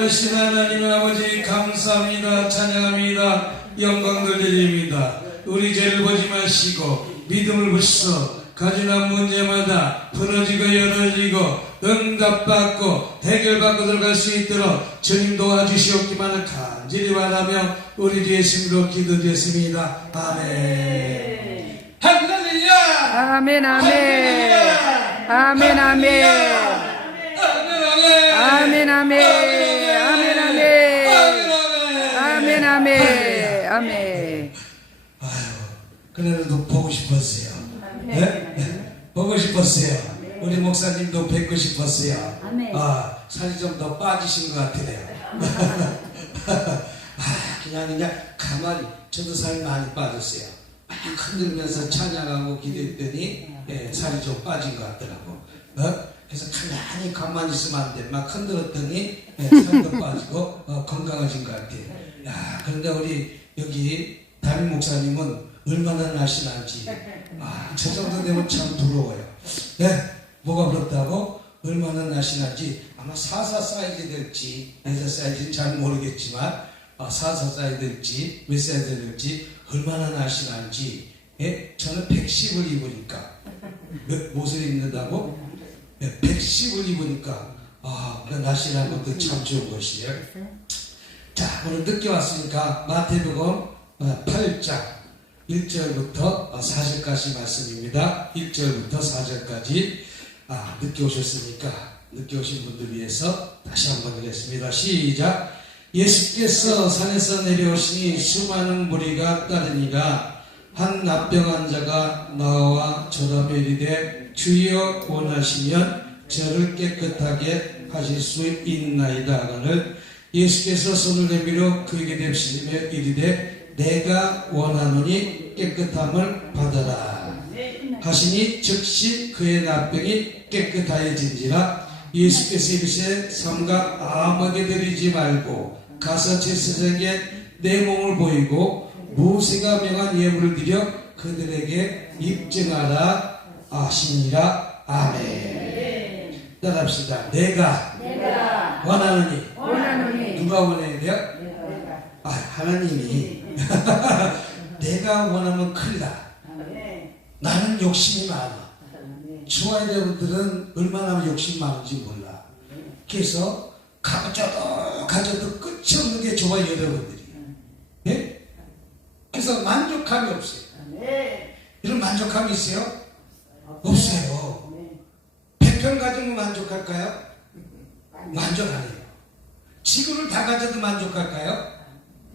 살아계신 하나님 아버지 감사합니다. 찬양합니다. 영광 돌려드립니다. 우리 죄를 보지 마시고 믿음을 부시소 가지난 문제마다 풀어지고 열어지고 응답받고 해결받고 들어갈 수 있도록 주님 도와주시옵기만을 간절히 바라며 우리 주 예수님으로 기도드렸습니다. 아멘. 할렐루야. 아멘 아멘. 아멘 아멘. 아멘 아멘. 아멘 아멘. 아멘 아멘. 아멘. 아유, 그래도 보고 싶었어요. 네? 보고 싶었어요. 우리 목사님도 뵙고 싶었어요. 아, 살이 좀 더 빠지신 것 같으네요. 아, 그냥 가만히 저도 살이 많이 빠졌어요. 막 흔들면서 찬양하고 기도했더니 살이 좀 빠진 것 같더라고. 그래서 가만히 있으면 안 돼. 막 흔들었더니 살도 빠지고 건강해진 것 같아요. 야, 그런데 우리 여기 담임 목사님은 얼마나 날씬한지 저 정도 되면 참 부러워요. 네, 뭐가 부럽다고? 얼마나 날씬한지 아마 44 사이즈 될지 여자 사이즈는 잘 모르겠지만 44 사이즈 될지 몇 사이즈 될지 얼마나 날씬한지. 저는 110을 입으니까 옷을 입는다고? 110을 입으니까 날씬한 것도 참 좋은 것이에요. 자, 오늘 늦게 왔으니까 마태복음 8장 1절부터 4절까지 말씀입니다. 1절부터 4절까지 늦게 오셨으니까 늦게 오신 분들 위해서 다시 한번 드리겠습니다. 시작. 예수께서 산에서 내려오시니 수많은 무리가 따르니라. 한 납병한 자가 나와 저라며 이르되 주여 원하시면 저를 깨끗하게 하실 수 있나이다 하거늘 예수께서 손을 내밀어 그에게 대시며 이르되 내가 원하노니 깨끗함을 받아라 하시니 즉시 그의 납병이 깨끗하여진지라. 예수께서 이르시되 삼가 아무에게 드리지 말고 가서 제사장에게 내 몸을 보이고 모세가 명한 예물을 드려 그들에게 입증하라 하시니라. 아멘. 따라합시다. 내가 원하노니 누가 원해야 돼요? 하나님이. 내가 원하면 큰일 나. 나는 욕심이 많아. 주와 여러분들은 얼마나 욕심 많은지 몰라. 그래서 가져도 끝이 없는 게 저와 여러분들이에요. 예? 그래서 만족감이 없어요. 이런 만족감이 있어요? 없어요. 100평 가지면 만족할까요? 만족 안 해요. 지구를 다 가져도 만족할까요?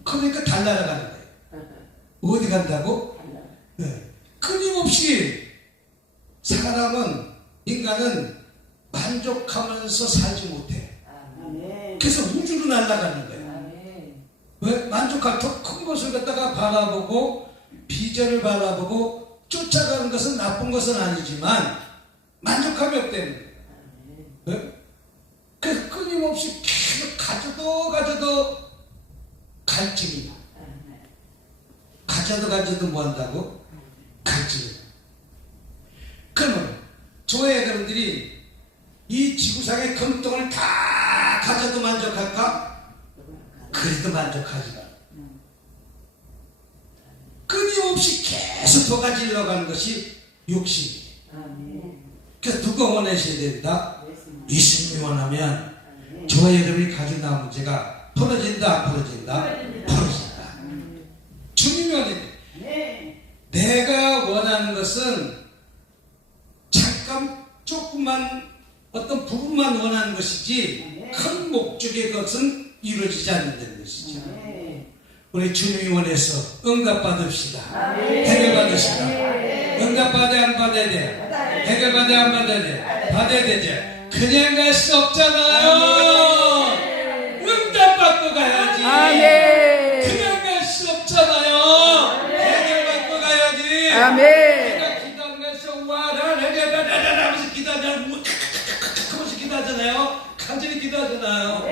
그러니까 달나라가는 거예요. 어디 간다고? 끊임없이 인간은 만족하면서 살지 못해. 그래서 우주로 날아가는 거예요. 왜? 만족할 더 큰 것을 갖다가 바라보고 비전을 바라보고 쫓아가는 것은 나쁜 것은 아니지만 만족함이 없다는 거예요. 그래서 끊임없이 계속 가져도 갈증이야. 가져도 뭐 한다고? 갈증. 그러면 저와 여러분들이 이 지구상의 금덩을 다 가져도 만족할까? 그래도 만족하지 마. 끊임없이 계속 더 가지려고 하는 것이 욕심이에요. 그래서 누가 원하셔야 된다? 예수님이 원하면 저와 여러분이 가지고 나온 문제가 풀어진다 안 풀어진다? 풀어진다. 주님이 원해. 내가 원하는 것은 잠깐 조그만 어떤 부분만 원하는 것이지 큰 목적의 것은 이루어지지 않는다는 것이죠. 우리 주님이 원해서 응답받읍시다. 해결받으시다. 응답받아야 안 받아야 돼? 해결받아야 안 받아야 돼? 받아야 되지. 그냥 갈 수 없잖아요. 응답받고 가야지. 그냥 갈 수 없잖아요. 해결받고 가야지. 아멘. 내가 기도하면서 와라라라라라라면서 기도하잖아요. 간절히 기도하잖아요.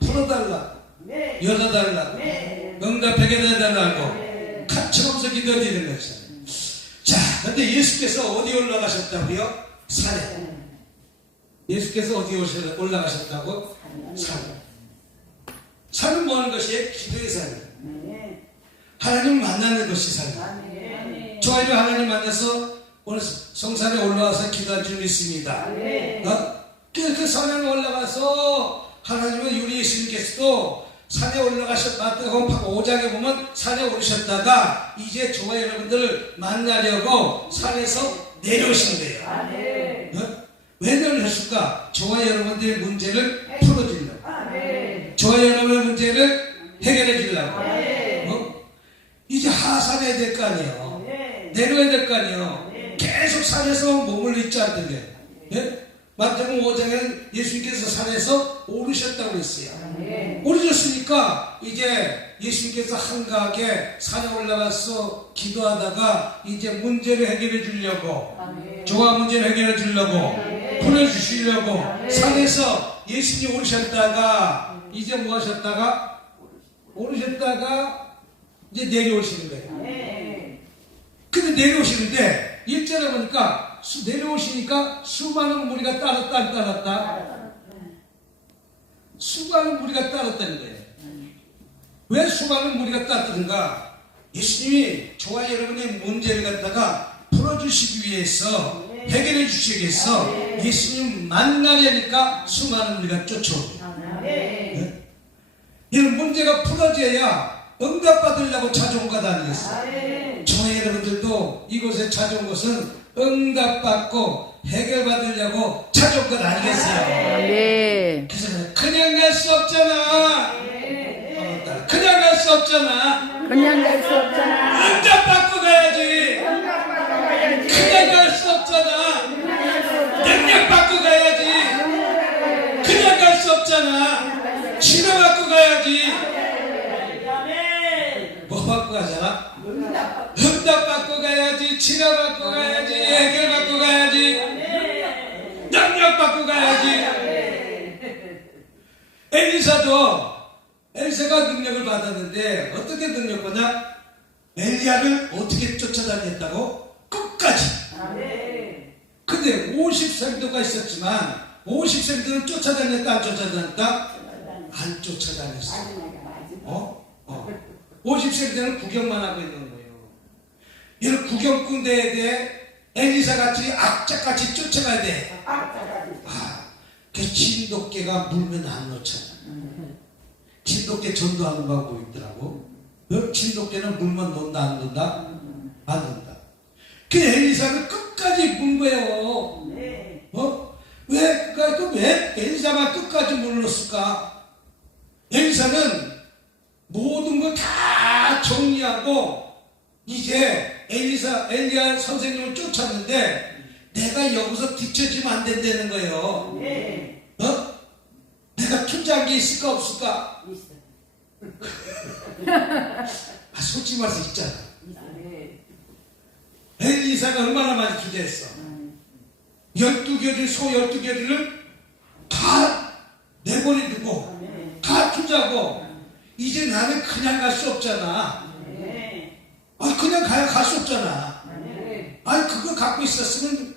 풀어달라. 열어달라. 응답하게 해달라고 가차없이 기도드리는 것이죠. 자, 근데 예수께서 어디 올라가셨다고요? 산에. 예수께서 어디 올라가셨다고? 산. 뭐 하는 것이 기도의 삶이에요. 하나님을 만나는 것이 삶이에요. 저희도 하나님 만나서 오늘 성산에 올라와서 기도할 줄 믿습니다. 그 산에 올라가서 하나님은 우리 예수님께서도 산에 올라가셨다고 5장에 보면 산에 오르셨다가 이제 저와 여러분들을 만나려고 산에서 내려오신 거예요. 왜 내려오셨을까? 저와 여러분들의 문제를 풀어주려고, 저와 여러분의 문제를 해결해 주려고. 이제 하산해야 될 거 아니에요. 내려야 될 거 아니에요. 계속 산에서 머물러 있지 않던데. 마태복음 5장에는 예수님께서 산에서 오르셨다고 했어요. 오르셨으니까 이제 예수님께서 한가하게 산에 올라가서 기도하다가 이제 문제를 해결해 주려고, 저와 문제를 해결해 주려고, 풀어주시려고 산에서 예수님이 오르셨다가 이제 뭐 하셨다가 오르셨다가 이제 내려오시는 거예요. 근데 내려오시는데 1절에 보니까 내려오시니까 수많은 무리가 따랐다 안 따랐다? 수많은 무리가 따랐다는 거예요. 왜 수많은 무리가 따랐는가? 예수님이 저와 여러분의 문제를 갖다가 풀어주시기 위해서, 해결해 주시기 위해서 예수님 만나려니까 수많은 무리가 쫓아옵니다. 이런 문제가 풀어져야 응답받으려고 찾아온 것 아니겠어요? 저와 여러분들도 이곳에 찾아온 것은 응답받고 해결받으려고 찾아온 것 아니겠어요? 그래서 그냥 갈 수 없잖아. 그냥 갈 수 없잖아. 그냥 갈 수 없잖아. 응답받고 가야지. 그냥 갈 수 없잖아. 능력받고 가야지. 그냥 갈 수 없잖아. 치료받고 가야지. 뭐 받고 가잖아? 응답받고 가야지. 치료받고 가야지. 해결받고 가야지. 능력받고 가야지. 엘리사가 능력을 받았는데 어떻게 능력 받냐? 엘리야를 어떻게 쫓아다녔다고? 끝까지. 근데 50생도가 있었지만 50생도는 쫓아다녔다 안 쫓아다녔다? 안 쫓아다녔어. 50생도는 구경만 하고 있는 거예요. 이런 구경꾼 돼야 돼. 엘리사같이 악착같이 쫓아가야 돼. 그 진돗개가 물면 안 놓잖아. 진돗개 전도하는 방법이 있더라고. 진돗개는 물면 논다 안 논다? 안 논다. 그 엘리사는 끝까지 문 거예요. 왜 엘리사만 끝까지 물렀을까? 엘리사는 모든 걸 다 정리하고 이제 엘리야 선생님을 쫓았는데 내가 여기서 뒤처지면 안 된다는 거예요. 내가 투자한 게 있을까 없을까? 솔직히 말해서 있잖아. 엘리사가 얼마나 많이 투자했어? 12겨리, 소 12겨리를 다 내버려두고 다 투자하고 이제 나는 그냥 갈 수 없잖아. 그냥 갈 수 없잖아. 그거 갖고 있었으면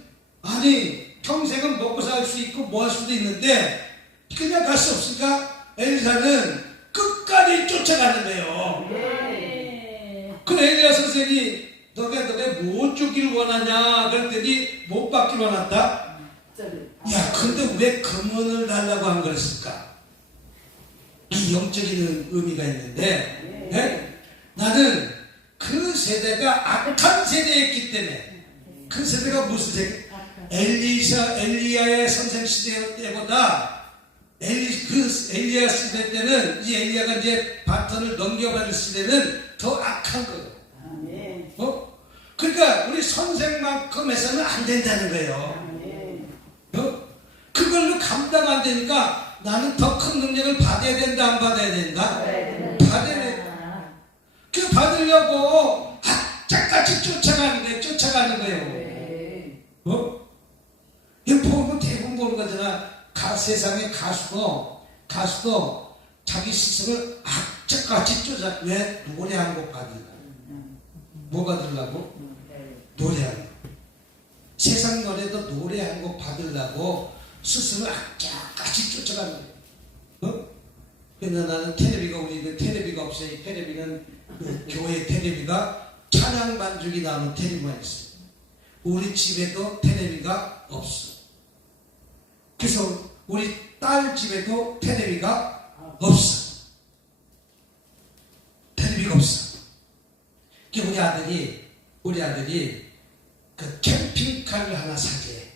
평생은 먹고 살 수 있고 뭐 할 수도 있는데 그냥 갈 수 없으니까 엘리사는 끝까지 쫓아가는 거예요. 그럼 엘리야 선생이 너가 뭐 주길 원하냐 그랬더니 못 받길 원한다. 근데 왜 금원을 달라고 한 거였을까? 이 영적인 의미가 있는데 나는 그 세대가 악한 세대였기 때문에 그 세대가 무슨 세대? 엘리야의 선생 시대 때보다 엘리야 시대 때는 이제 엘리야가 이제 바톤을 넘겨받을 시대는 더 악한 거예요. 그러니까 우리 선생만큼 해서는 안 된다는 거예요. 그걸로 감당 안 되니까 나는 더 큰 능력을 받아야 된다 안 받아야 된다? 받아야 된다. 그 받으려고 악착같이 쫓아가는 거예요. 이 보면 대부분 보는 거잖아. 세상의 가수도 자기 스스로를 악착같이 쫓아. 왜? 노래 한 곡 받으려고. 뭐 받으려고? 노래 한 곡. 세상 노래도 노래 한 곡 받으려고 스스로 악착같이 쫓아가는 거예요. 근데 나는 텔레비가 우리는 텔레비가 없어요. 텔레비는 그 교회 텔레비가 찬양 반죽이 나오는 텔레비만 있어요. 우리 집에도 텔레비가 없어. 그래서 우리 딸 집에도 텔레비가 없어. 텔레비가 없어. 우리 아들이 그 캠핑카를 하나 사재.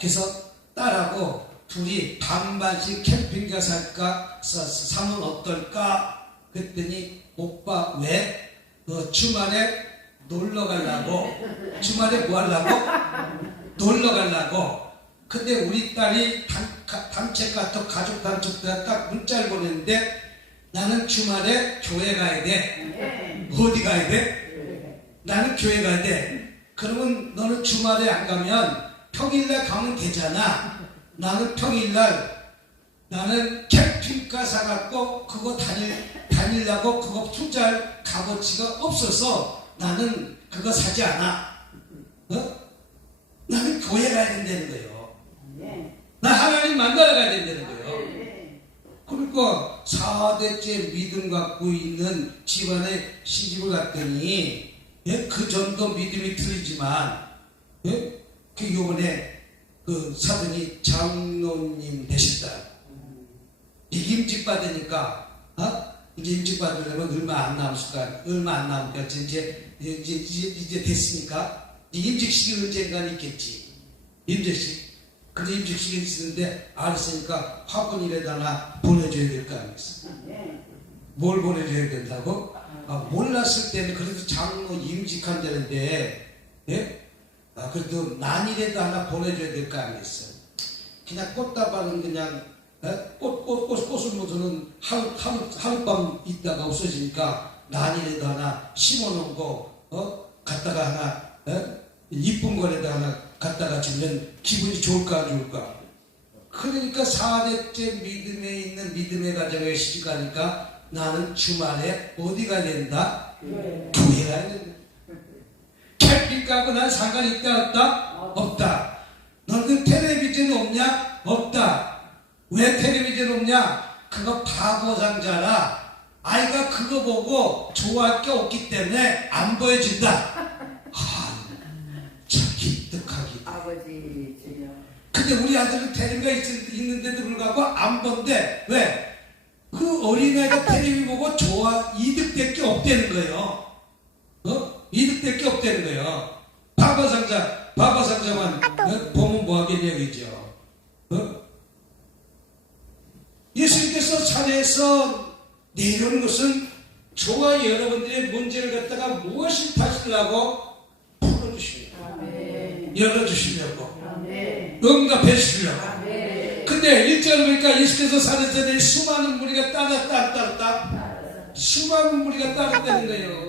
그래서 딸하고 둘이 반반씩 캠핑카 살까 사면 어떨까 그랬더니 오빠 왜? 주말에 놀러 가려고. 주말에 뭐 하려고? 놀러 가려고. 근데 우리 딸이 단체 카톡 가족 단체에 딱 문자를 보냈는데 나는 주말에 교회 가야 돼. 어디 가야 돼? 나는 교회 가야 돼. 그러면 너는 주말에 안 가면 평일날 가면 되잖아. 나는 평일날 나는 캠핑카 사갖고 그거 다니려고 그거 투자할 값어치가 없어서 나는 그거 사지 않아. 나는 교회 가야 된다는 거예요. 나 하나님 만나러 가야 된다는 거예요. 그러니까 4대째 믿음 갖고 있는 집안에 시집을 갔더니 그 전도 믿음이 틀리지만 그 요번에 그 사돈이 장로님 되셨다. 임직 받으니까 이제 임직 받으려면 얼마 안 남으니까 이제 됐으니까 임직식이 언젠가 있겠지. 임직식. 근데 임직식이 있었는데 알았으니까 화분이라도 하나 보내줘야 될 거 아니겠어. 뭘 보내줘야 된다고? 몰랐을 때는 그래도 장로 임직한다는데 그래도 난이라도 하나 보내줘야 될 거 아니겠어. 그냥 꽃다발은 그냥 꽃을 모서는 하룻밤 있다가 없어지니까 난이라도 하나 심어놓은 거 갖다가 하나 이쁜 거라도 하나 갖다가 주면 기분이 좋을까 안 좋을까. 그러니까 4대째 믿음에 있는 믿음의 가정에 시집가니까 나는 주말에 어디 가야 된다? 교회 가야 된다. 캠핑카하고 난 상관이 있다 없다? 없다. 너는 텔레비전 없냐? 없다. 왜 텔레비전 없냐? 그거 바보 상자라. 아이가 그거 보고 좋아할 게 없기 때문에 안 보여준다. 참 기특하기. 아버지 주여. 근데 우리 아들은 텔레비가 있는데도 불구하고 안 본대. 왜? 그 어린아이가 텔레비 보고 이득될 게 없다는 거예요. 이득될 게 없다는 거예요. 바바상자만 보면 뭐하겠냐 이죠. 예수님께서 산에서 내려오는 것은 저와 여러분들의 문제를 갖다가 무엇을 다시려고 풀어주시려고, 열어주시려고, 응답해 주시려고. 근데 1절을 보니까 예수께서 산에서 수많은 무리가 따랐다. 수많은 무리가 따랐다는 거예요.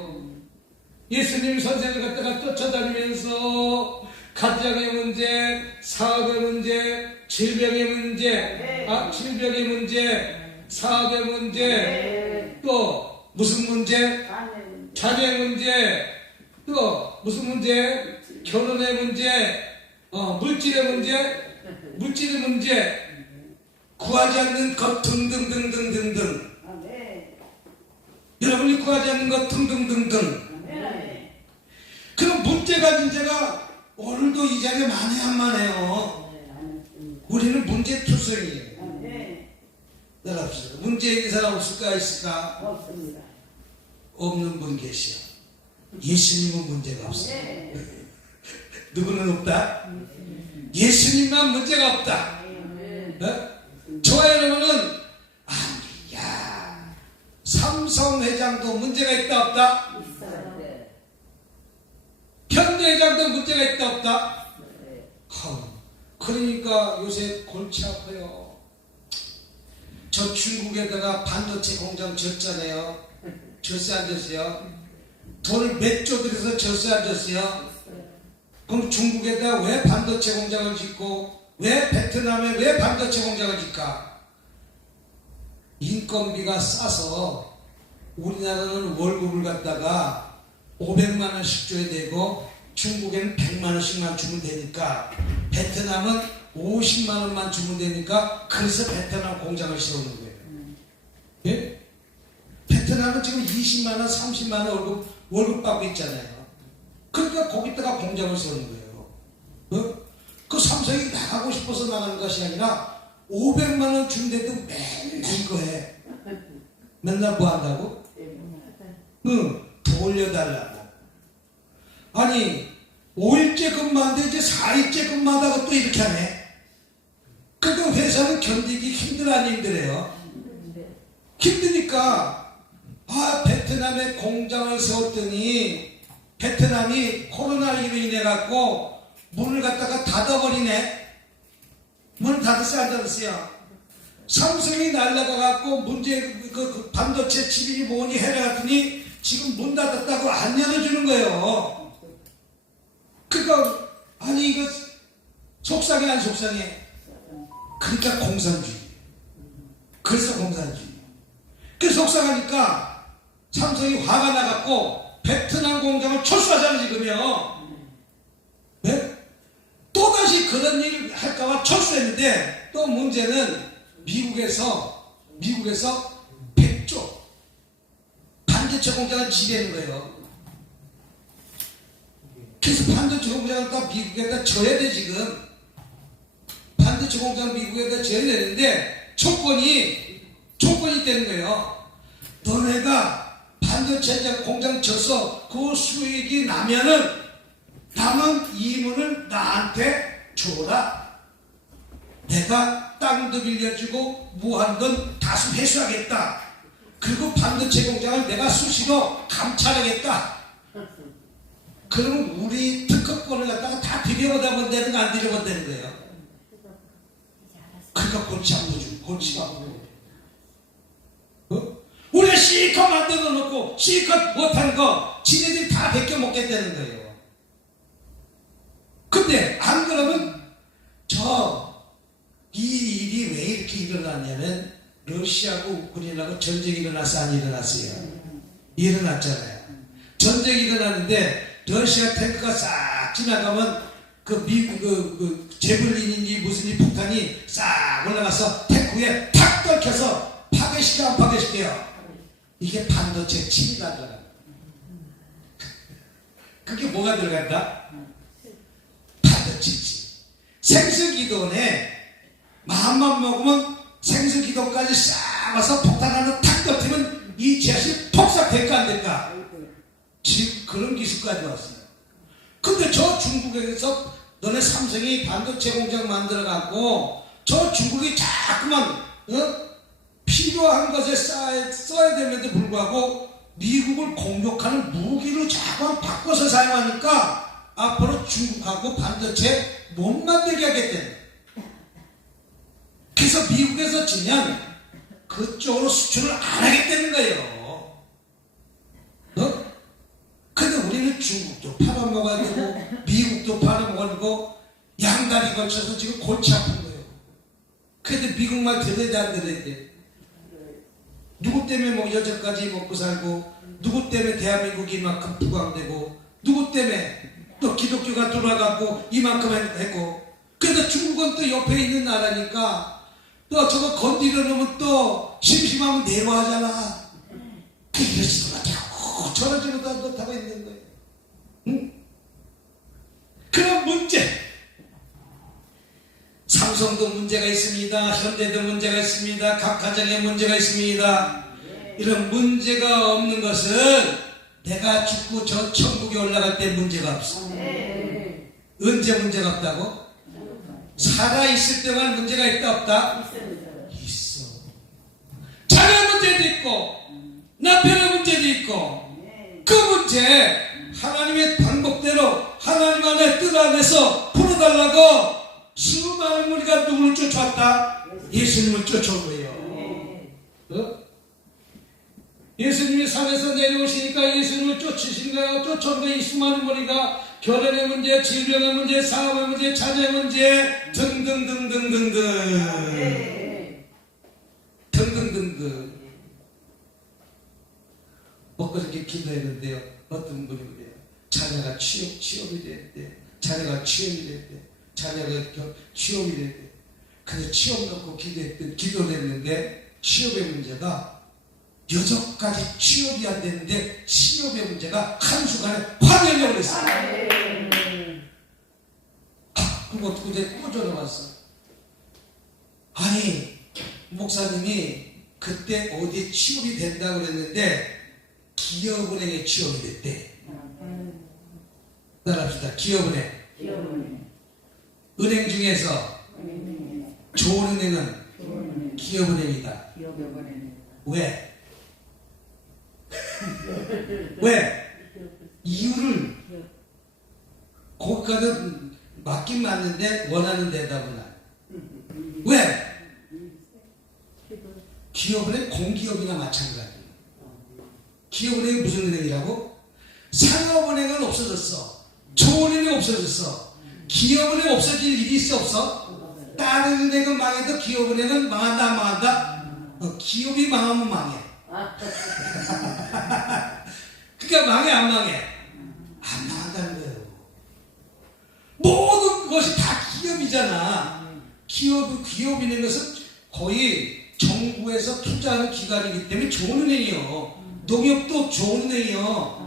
예수님 선생을 갖다가 쫓아다니면서 가정의 문제, 사업의 문제, 질병의 문제, 질병의 문제, 사업의 문제, 또 무슨 문제? 자녀의 문제, 또 무슨 문제? 결혼의 문제, 물질의 문제, 구하지 않는 것 등등등등등등. 여러분이 구하지 않는 것 등등등등. 그럼 문제 가진 자가 오늘도 이 자리에 많이 안 많아요. 우리는 문제투성이에요. 따라합시다. 문제 있는 사람 없을까 있을까? 없습니다. 없는 분 계시오. 예수님은 문제가 없어요. 누구는 없다? 예수님만 문제가 없다. 저와 여러분은 아니야. 삼성회장도 문제가 있다 없다? 현대회장도 문제가 있다 없다? 그러니까 요새 골치 아파요. 저 중국에다가 반도체 공장 졌잖아요. 졌어요 안 졌어요? 돈을 몇 조 들여서 졌어요 안 졌어요? 그럼 중국에다 왜 반도체 공장을 짓고 왜 베트남에 왜 반도체 공장을 짓까? 인건비가 싸서 우리나라는 월급을 갖다가 500만 원씩 줘야 되고 중국에는 100만 원씩만 주면 되니까 베트남은 50만 원만 주면 되니까 그래서 베트남 공장을 세우는 거예요. 예? 베트남은 지금 20만 원, 30만 원 월급 받고 있잖아요. 그러니까 거기다가 공장을 세우는 거예요. 어? 그 삼성이 나가고 싶어서 나가는 것이 아니라 500만 원 준대도 맨날 이거 해. 맨날 뭐 한다고? 응, 돌려달라고. 아니 5일째 근무하는데 이제 4일째 근무하다가 또 이렇게 하네. 그러니까 회사는 견디기 힘들어 안 힘들어요? 힘드니까 베트남에 공장을 세웠더니 베트남이 코로나19로 인해 갖고 문을 갖다가 닫아버리네. 문을 닫았어요 안 닫았어요? 삼성이 날라가 갖고 문제 그 반도체 집이 뭐니 해놨더니 지금 문 닫았다고 안 열어주는 거예요. 그러니까 아니 이거 속상해 안 속상해? 그러니까 공산주의. 그래서 공산주의. 그 속상하니까 삼성이 화가 나갖고 베트남 공장을 철수하자는 지금요. 네? 또다시 그런 일을 할까봐 철수했는데 또 문제는 미국에서 100조 반도체 공장을 지배하는 거예요. 그래서 반도체 공장을 다 미국에다 져야 돼 지금. 반도체 공장을 미국에다 져야 되는데 조건이 있다는 거예요. 너네가 반도체 공장 져서 그 수익이 나면은 남은 이문을 나한테 줘라. 내가 땅도 빌려주고 무한돈 다수 회수하겠다. 그리고 반도체 공장을 내가 수시로 감찰하겠다. 그러면 우리 특허권을 갖다가 다 들여보다 되는 거 안 들여본다는 거예요. 그러니까 골치 아프죠. 골치가 아프고. 우리가 실컷 만들어 놓고 실컷 못한 거 지네들이 다 베껴 먹겠다는 거예요. 근데 안 그러면 이 일이 왜 이렇게 일어났냐면 러시아하고 우크라이나하고 전쟁이 일어났어 안 일어났어요? 일어났잖아요. 전쟁이 일어났는데 러시아 탱크가 싹 지나가면 그 미국 그 제블린인지 무슨 폭탄이 싹 올라가서 탱크 위에 탁 떨켜서 파괴시켜 안 파괴시켜요? 이게 반도체 칩이다 들어간다. 그게 뭐가 들어간다? 반도체 칩. 생수기도에 마음만 먹으면 생수기도까지 싹 와서 폭탄 하나 탁 떨어뜨리면 이 jet이 폭삭될까 안 될까? 지금 그런 기술까지 왔어요. 근데 저 중국에서 너네 삼성이 반도체 공장 만들어갖고 저 중국이 자꾸만 필요한 것에 써야 됨에도 불구하고 미국을 공격하는 무기로 자꾸 바꿔서 사용하니까 앞으로 중국하고 반도체 못 만들게 하겠대. 그래서 미국에서 지면 그쪽으로 수출을 안 하겠다는 거예요. 근데 우리는 중국도 팔아먹어야 되고 미국도 팔아먹어야 되고 양다리 걸쳐서 지금 골치 아픈 거예요. 근데 미국 말 들어야 돼 안 들어야 돼? 누구 때문에 뭐 여태까지 먹고 살고 누구 때문에 대한민국이 이만큼 부강되고 누구 때문에 또 기독교가 돌아가고 이만큼 했고 근데 중국은 또 옆에 있는 나라니까 또 저거 건드려 놓으면 또 심심하면 내려하잖아. 이러지도 못하고 저러지도 못하고 있는 거예요. 응? 그런 문제 삼성도 문제가 있습니다. 현대도 문제가 있습니다. 각 가정에 문제가 있습니다. 이런 문제가 없는 것은 내가 죽고 저 천국에 올라갈 때 문제가 없어. 언제 문제가 없다고? 살아있을 때만 문제가 있다 없다? 있어. 자녀 문제도 있고 남편의 문제도 있고 그 문제 하나님의 방법대로 하나님 안에 뜻 안에서 풀어달라고 수많은 우리가 누구를 쫓아왔다? 예수님을 쫓아온 거예요. 예수님이 산에서 내려오시니까 예수님을 쫓으신 거예요. 쫓아온 거예요. 이 수많은 머리가 결혼의 문제, 질병의 문제, 사업의 문제, 자녀의 문제 등등등등등등 엊그저께 기도했는데요. 어떤 분이 그래요. 자녀가 취업이 됐대. 자녀가 취업이 됐대. 자녀가 취업이 됐대. 근데 취업 놓고 기도를 했는데 취업의 문제가 여전까지 취업이 안 되는데 취업의 문제가 한순간에 확 열려버렸어요. 그거 어떻게 이제 또 전화 왔어. 아니 목사님이 그때 어디 취업이 된다고 그랬는데 기업은행에 취업이 됐대. 따라합시다. 기업은행. 은행 중에서 좋은 은행은 기업은행이다. 왜? 왜? 이유를 거기까지 맞긴 맞는데 원하는 대답은 안. 왜? 기업은행 공기업이나 마찬가지예요. 기업은행이 무슨 은행이라고? 상업은행은 없어졌어. 좋은은행이 없어졌어. 기업은행 없어질 일이 있어 없어? 다른 은행은 망해도 기업은행은 망한다 안 망한다? 기업이 망하면 망해. 그러니까 망해 안 망해? 안 망한다는 거예요. 모든 것이 다 기업이잖아. 기업이라는 것은 거의 정부에서 투자하는 기관이기 때문에 좋은 은행이요. 농협도 좋은 은행이요.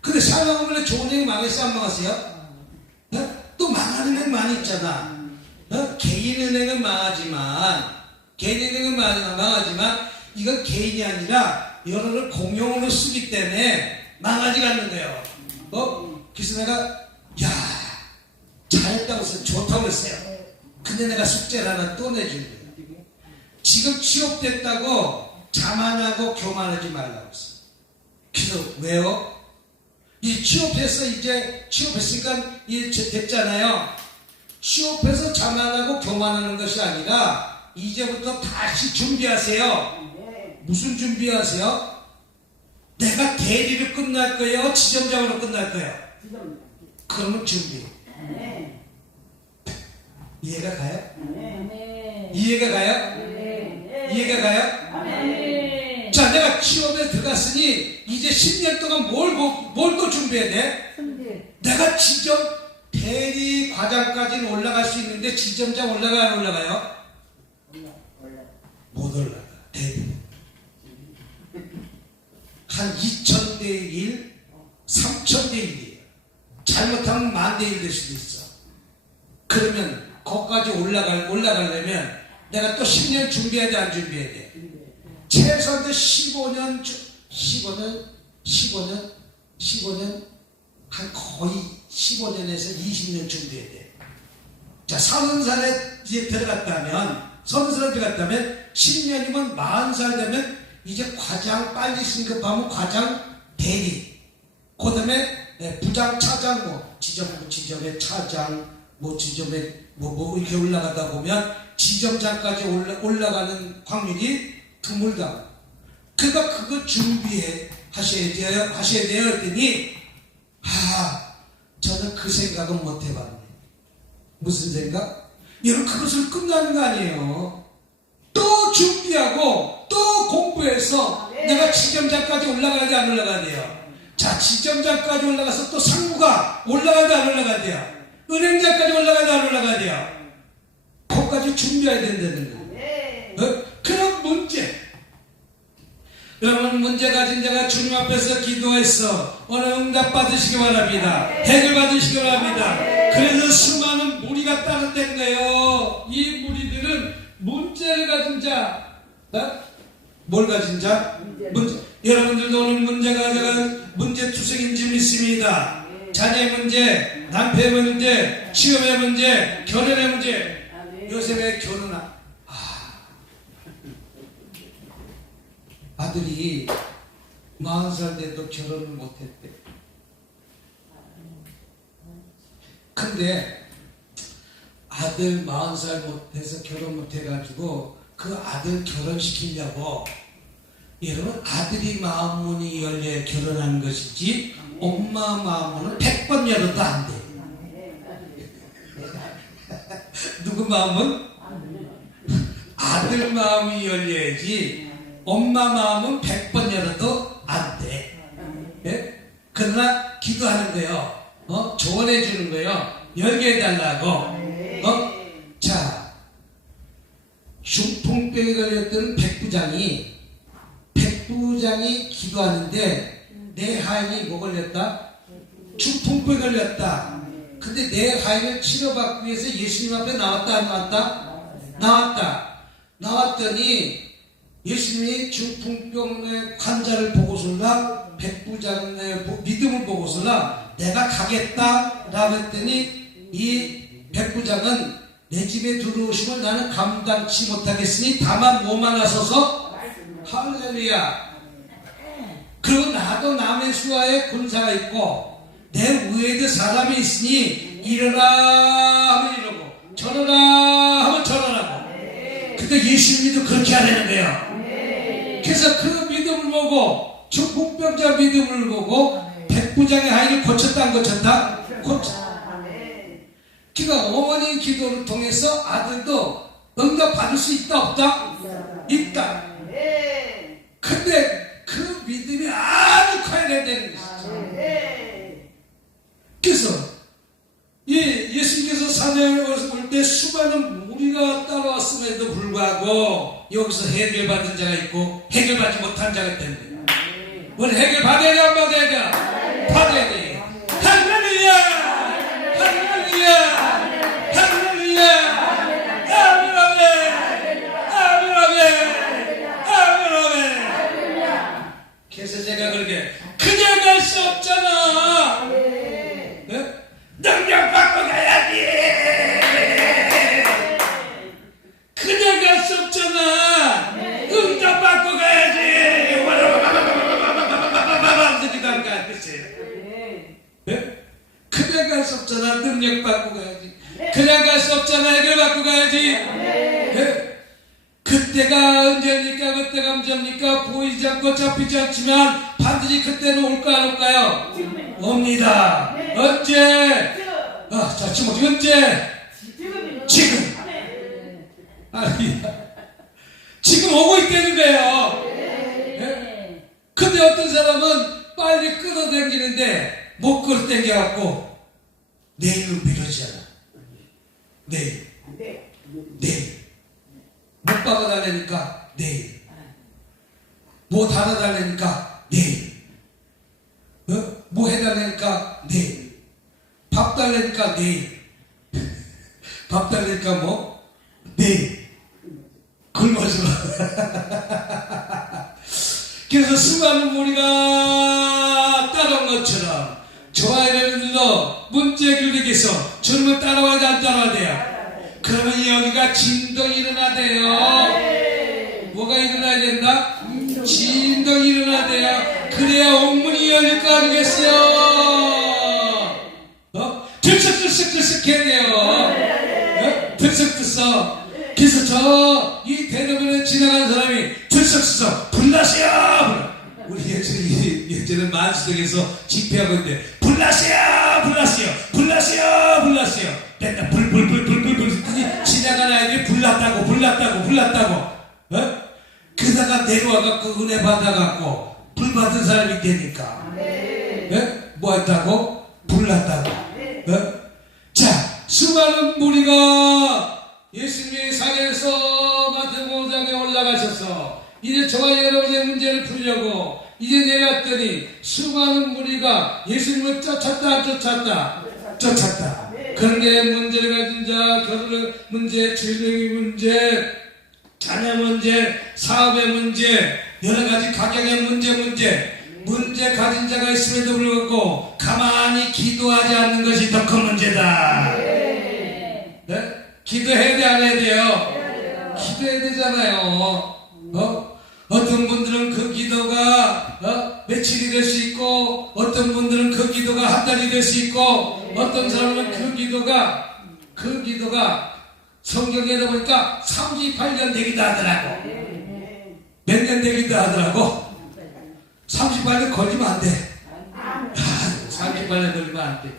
근데 상업은행 좋은 은행 망했어 안 망했어요? 또 망하는 은행 많이 있잖아. 개인은행은 개인은행은 망하지만 이건 개인이 아니라 여러를 공용으로 쓰기 때문에 망하지 않는 거예요. 그래서 내가 잘했다고 해서 좋다고 했어요. 근데 내가 숙제를 하나 또 내준 거예요. 지금 취업됐다고 자만하고 교만하지 말라고 했어요. 그래서 왜요? 이 취업해서 이제 취업했으니까 이제 됐잖아요. 취업해서 자만하고 교만하는 것이 아니라 이제부터 다시 준비하세요. 무슨 준비하세요? 내가 대리로 끝날 거예요? 지점장으로 끝날 거예요? 그러면 준비. 이해가 가요? 이해가 가요? 이해가 가요? 자, 내가 취업에 들어갔으니 이제 10년 동안 뭘 또 준비해야 돼? 내가 지점 대리 과장까지는 올라갈 수 있는데 지점장 올라가요 안 올라가요? 못 올라가. 대리 한 2000대 1, 3000대 1이에요. 잘못하면 10,000대 1 될 수도 있어. 그러면 거기까지 올라가려면 내가 또 10년 준비해야 돼 안 준비해야 돼? 최소한 15년 한 거의 15년에서 20년 준비해야 돼. 자, 30살에 이제 들어갔다면 10년이면 40살 되면 이제 과장 빨리 승급하면 과장 대리, 그 다음에 부장 차장, 지점의 차장, 지점에 이렇게 올라가다 보면 지점장까지 올라가는 확률이 드물다. 그러니까 그거 하셔야 돼요 했더니 저는 그 생각은 못 해봤네. 무슨 생각? 여러분 그것을 끝나는 거 아니에요. 또 준비하고 또 공부해서 내가 지점장까지 올라가야 돼 안 올라가야 돼요? 자, 지점장까지 올라가서 또 상무가 올라가야 돼 안 올라가야 돼요? 은행장까지 올라가야 돼 안 올라가야 돼요? 거기까지 준비해야 된다는 거예요. 그런 문제. 여러분 문제 가진 자가 주님 앞에서 기도해서 오늘 응답 받으시기 바랍니다. 해결 받으시기 바랍니다. 그래서 수많은 무리가 따랐던 거예요. 이 무리들은 문제를 가진 자, 뭘 가진 자? 문제. 여러분들도 오늘 문제 투성인 줄 믿습니다. 자녀의 문제, 남편의 문제, 취업의 문제, 결혼의 문제. 요새 왜 아들이 40살 돼도 결혼을 못했대. 근데 아들 40살 못해서 결혼 못해가지고 그 아들 결혼시키려고, 여러분 아들이 마음문이 열려야 결혼하는 것이지 엄마 마음문은 100번 열어도 안 돼. 누구 마음은? 아들 마음이 열려야지 엄마 마음은 100번 열어도 안 돼. 예? 그러나 기도하는 거예요. 조언해 주는 거예요. 열게 해달라고. 자, 중풍병에 걸렸던 백부장이 백부장이 기도하는데 내 하인이 뭐 걸렸다? 중풍병 걸렸다. 근데 내 하인을 치료받기 위해서 예수님 앞에 나왔다 안 나왔다? 나왔다. 나왔더니 예수님이 중풍병의 환자를 보고서나 백부장의 믿음을 보고서나 내가 가겠다라고 했더니 이 백부장은 내 집에 들어오시면 나는 감당치 못하겠으니 다만 몸만 나서서 할렐루야. 그리고 나도 남의 수하에 군사가 있고 내 위에도 사람이 있으니 일어나 하면 이러고 저러라 하면 저러라고. 근데 예수님도 그렇게 하라는 거예요. 그래서 그 믿음을 보고 중풍병자 믿음을 보고 백부장의 아이를 고쳤다 안 고쳤다? 고쳤다. 그러니까 어머니 기도를 통해서 아들도 응답받을 수 있다 없다? 있다. 근데 그 믿음이 아주 관련되는 것이죠. 그래서 예수님께서 사냥을 올 때 수많은 무리가 따라왔음에도 불구하고 여기서 해결받은 자가 있고 해결받지 못한 자가 있다는 거예요. 오늘 해결받아야 돼 안 받아야 돼? 받아야 돼. 할렐루야! 할렐루야! 할렐루야! 아멘 아멘! 아멘 아멘! 아멘 아멘! 그래서 제가 그렇게 그냥 갈 수 없잖아. 네? 능력 받고 가야지. 그냥 갈 수 없잖아. 응답 받고 가야지. 그냥 갈 수 없잖아. 능력 받고 가야지. 그냥 갈 수 없잖아. 해결 받고 가야지. 그때가 언제입니까? 그때가 언제입니까? 보이지 않고 잡히지 않지만 반드시 그때는 올까 안 올까요? 옵니다. 언제? 자, 지금 언제? 지금. 지금 오고 있다는 거예요. 근데 어떤 사람은 빨리 끌어당기는데 못 끌어당겨갖고 내일로 미뤄지잖아. 내일. 못 박아달라니까 내일. 뭐 달아달라니까 내일. 뭐 해달라니까 내일. 밥 달라니까 내일. 밥 달라니까 뭐? 내일. 굶어서. 그래서 수많은 무리가 따라온 것처럼 저와 여러분들도 문제 교육에서 주님을 따라와야 돼 안 따라와야 돼요? 그러면 여기가 진동이 일어나야 돼요. 뭐가 일어나야 된다? 진동이 일어나야 돼요. 그래야 옥문이 열릴 거 아니겠어요? 들썩들썩 해야 돼요. 들썩들썩. 그래서 이 대로변에 지나가는 사람이 들썩들썩 불나세요. 우리 예전에 만수동에서 집회하고 있는데 불나세요. 맨날 불 지나가는 아이들이 불났다고 그러다가 내려와갖고 은혜 받아갖고 불 받은 사람이 되니까 뭐 했다고? 불났다고. 자, 수많은 무리가 예수님의 사경에서 마태복음장에 올라가셔서 이제 저와 여러분의 문제를 풀려고 이제 내려왔더니 수많은 무리가 예수님을 쫓았다 안 쫓았다? 쫓았다. 그런데 문제를 가진 자, 결혼의 문제, 질병의 문제, 자녀 문제, 사업의 문제, 여러 가지 가정의 문제 가진 자가 있음에도 불구하고 가만히 기도하지 않는 것이 더 큰 문제다. 네? 기도해야 돼, 안 해야 돼요? 기도해야 되잖아요. 어떤 분들은 그 기도가 며칠이 될 수 있고, 어떤 분들은 그 기도가 한 달이 될 수 있고, 어떤 사람은 그 기도가 성경에다 보니까 38년 되기도 하더라고. 몇 년 되기도 하더라고. 38년 걸리면 안 돼. 38년 걸리면 안 돼.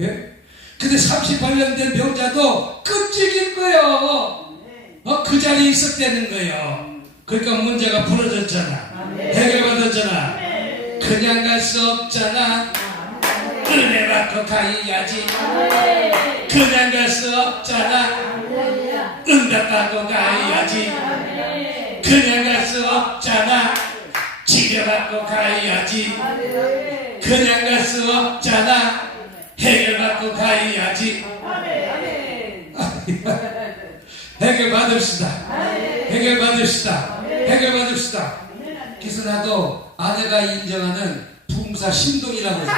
예? 근데 38년 된 병자도 끔찍일 거예요. 그 자리에 있었다는 거예요. 그러니까 문제가 풀어졌잖아. 해결받았잖아. 그냥 갈 수 없잖아. 은혜 받고 가야지. 그냥 갈 수 없잖아. 응답 받고 가야지. 그냥 갈 수 없잖아. 해결받고 가야지. 그냥 갈 수 없잖아. 해결받고 가야지. 해결받읍시다. 해결받읍시다. 해결받읍시다. 그래서 나도 아내가 인정하는 부흥사 신동이라고 해서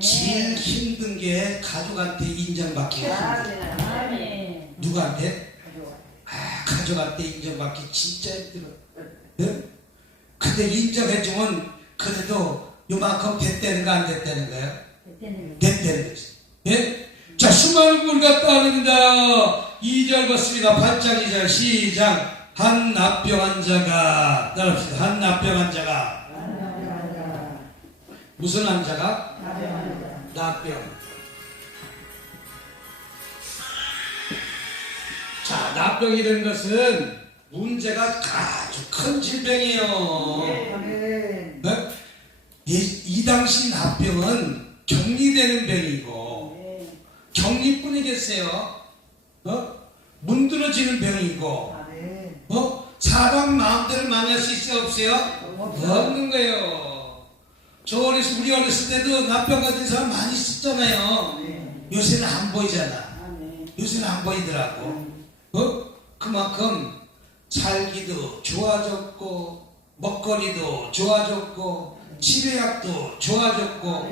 제일 힘든 게 가족한테 인정받기 힘들어. 누구한테? 가족한테 인정받기 진짜 힘들어. 네? 근데 인정해주면 그래도 요만큼 됐다는 거 안 됐다는 거예요? 됐다는 거지. 예? 자, 수많은 물 갖다 하는다. 2절 봤습니다. 8장 2절 시작. 한 납병 환자가 따라합시다. 한 납병 환자가 무슨 환자가? 납병. 자, 납병이라는 것은 문제가 아주 큰 질병이에요. 네? 이 당시 납병은 격리되는 병이고 격리뿐이겠어요. 문드러지는 병이고 사람 마음대로 만날 수 있어요? 없어요? 없는 거예요. 저 우리 어렸을 때도 납병 가진 사람 많이 있었잖아요. 요새는 안 보이잖아. 요새는 안 보이더라고. 그만큼 살기도 좋아졌고 먹거리도 좋아졌고 치료약도 좋아졌고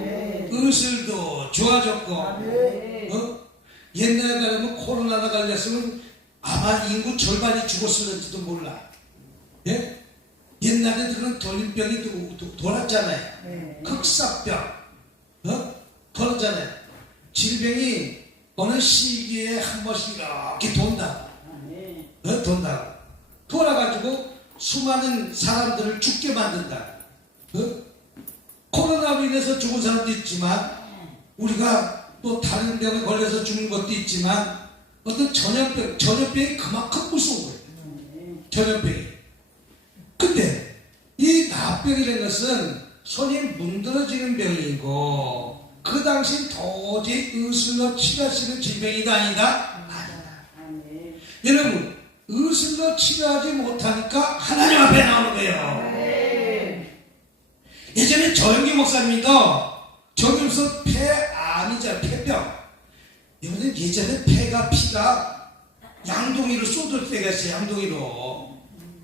의술도 좋아졌고 옛날에 가면 코로나가 걸렸으면 아마 인구 절반이 죽었을지도 몰라. 예? 옛날에 그런 돌림병이 돌았잖아요. 극사병 돌았잖아요. 질병이 어느 시기에 한 번씩 이렇게 돈다고 돌아가지고 수많은 사람들을 죽게 만든다. 코로나로 인해서 죽은 사람도 있지만 우리가 또 다른 병에 걸려서 죽는 것도 있지만 어떤 전염병이 그만큼 무서운 거예요. 전염병이. 근데 이 납병이라는 것은 손이 문드러지는 병이고 그 당시 도저히 의술로 치료할 수 있는 질병이다 아니다? 아니다. 여러분 의술로 치료하지 못하니까 하나님 앞에 나오는 거예요. 예전에 조영기 목사님도 저기서 폐암이잖아요. 폐병. 여러분 예전에 피가 양동이로 쏟을 때가 있어요. 양동이로.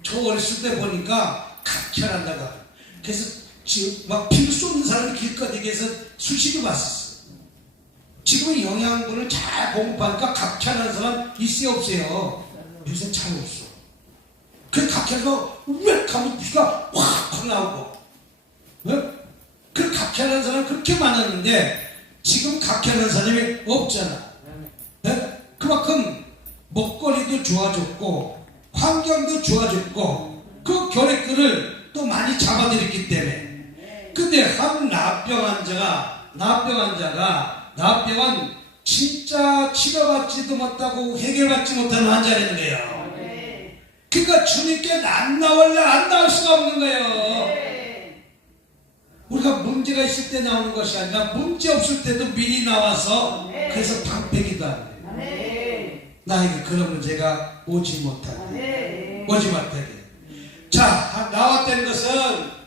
저 어렸을 때 보니까 각혈한다고. 그래서 지금 막 피를 쏟는 사람이 길거리에서 수시로 봤었어. 지금은 영양분을 잘 공급하니까 각혈하는 사람 있어요? 없어요? 요새는 잘 없어. 그 각혈가 우엑 하면 피가 확 나오고. 그 각혈하는 사람 그렇게 많았는데 지금 각혈하는 사람이 없잖아. 그만큼 먹거리도 좋아졌고 환경도 좋아졌고 그 결핵들을 또 많이 잡아들였기 때문에. 근데 한 납병은 진짜 치료받지도 못하고 해결받지 못하는 환자라는 거예요. 그러니까 주님께 안 나올래 안 나올 수가 없는 거예요. 우리가 문제가 있을 때 나오는 것이 아니라 문제 없을 때도 미리 나와서 그래서 방패기도 하는 거예요. 나에게 그런 문제가 오지 못하게. 자, 나왔다는 것은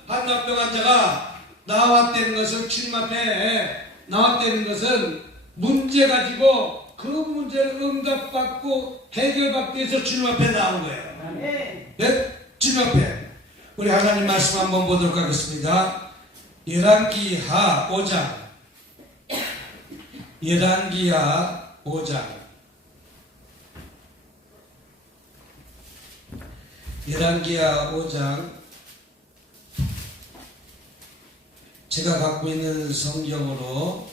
한 납병 환자가 나왔다는 것은 주님 앞에 나왔다는 것은 문제 가지고 그 문제를 응답받고 해결받기 위해서 주님 앞에 나온 거예요. 네? 주님 앞에. 우리 하나님 말씀 한번 보도록 하겠습니다. 열왕기하 5장. 열왕기하 5장. 열왕기하 5장. 제가 갖고 있는 성경으로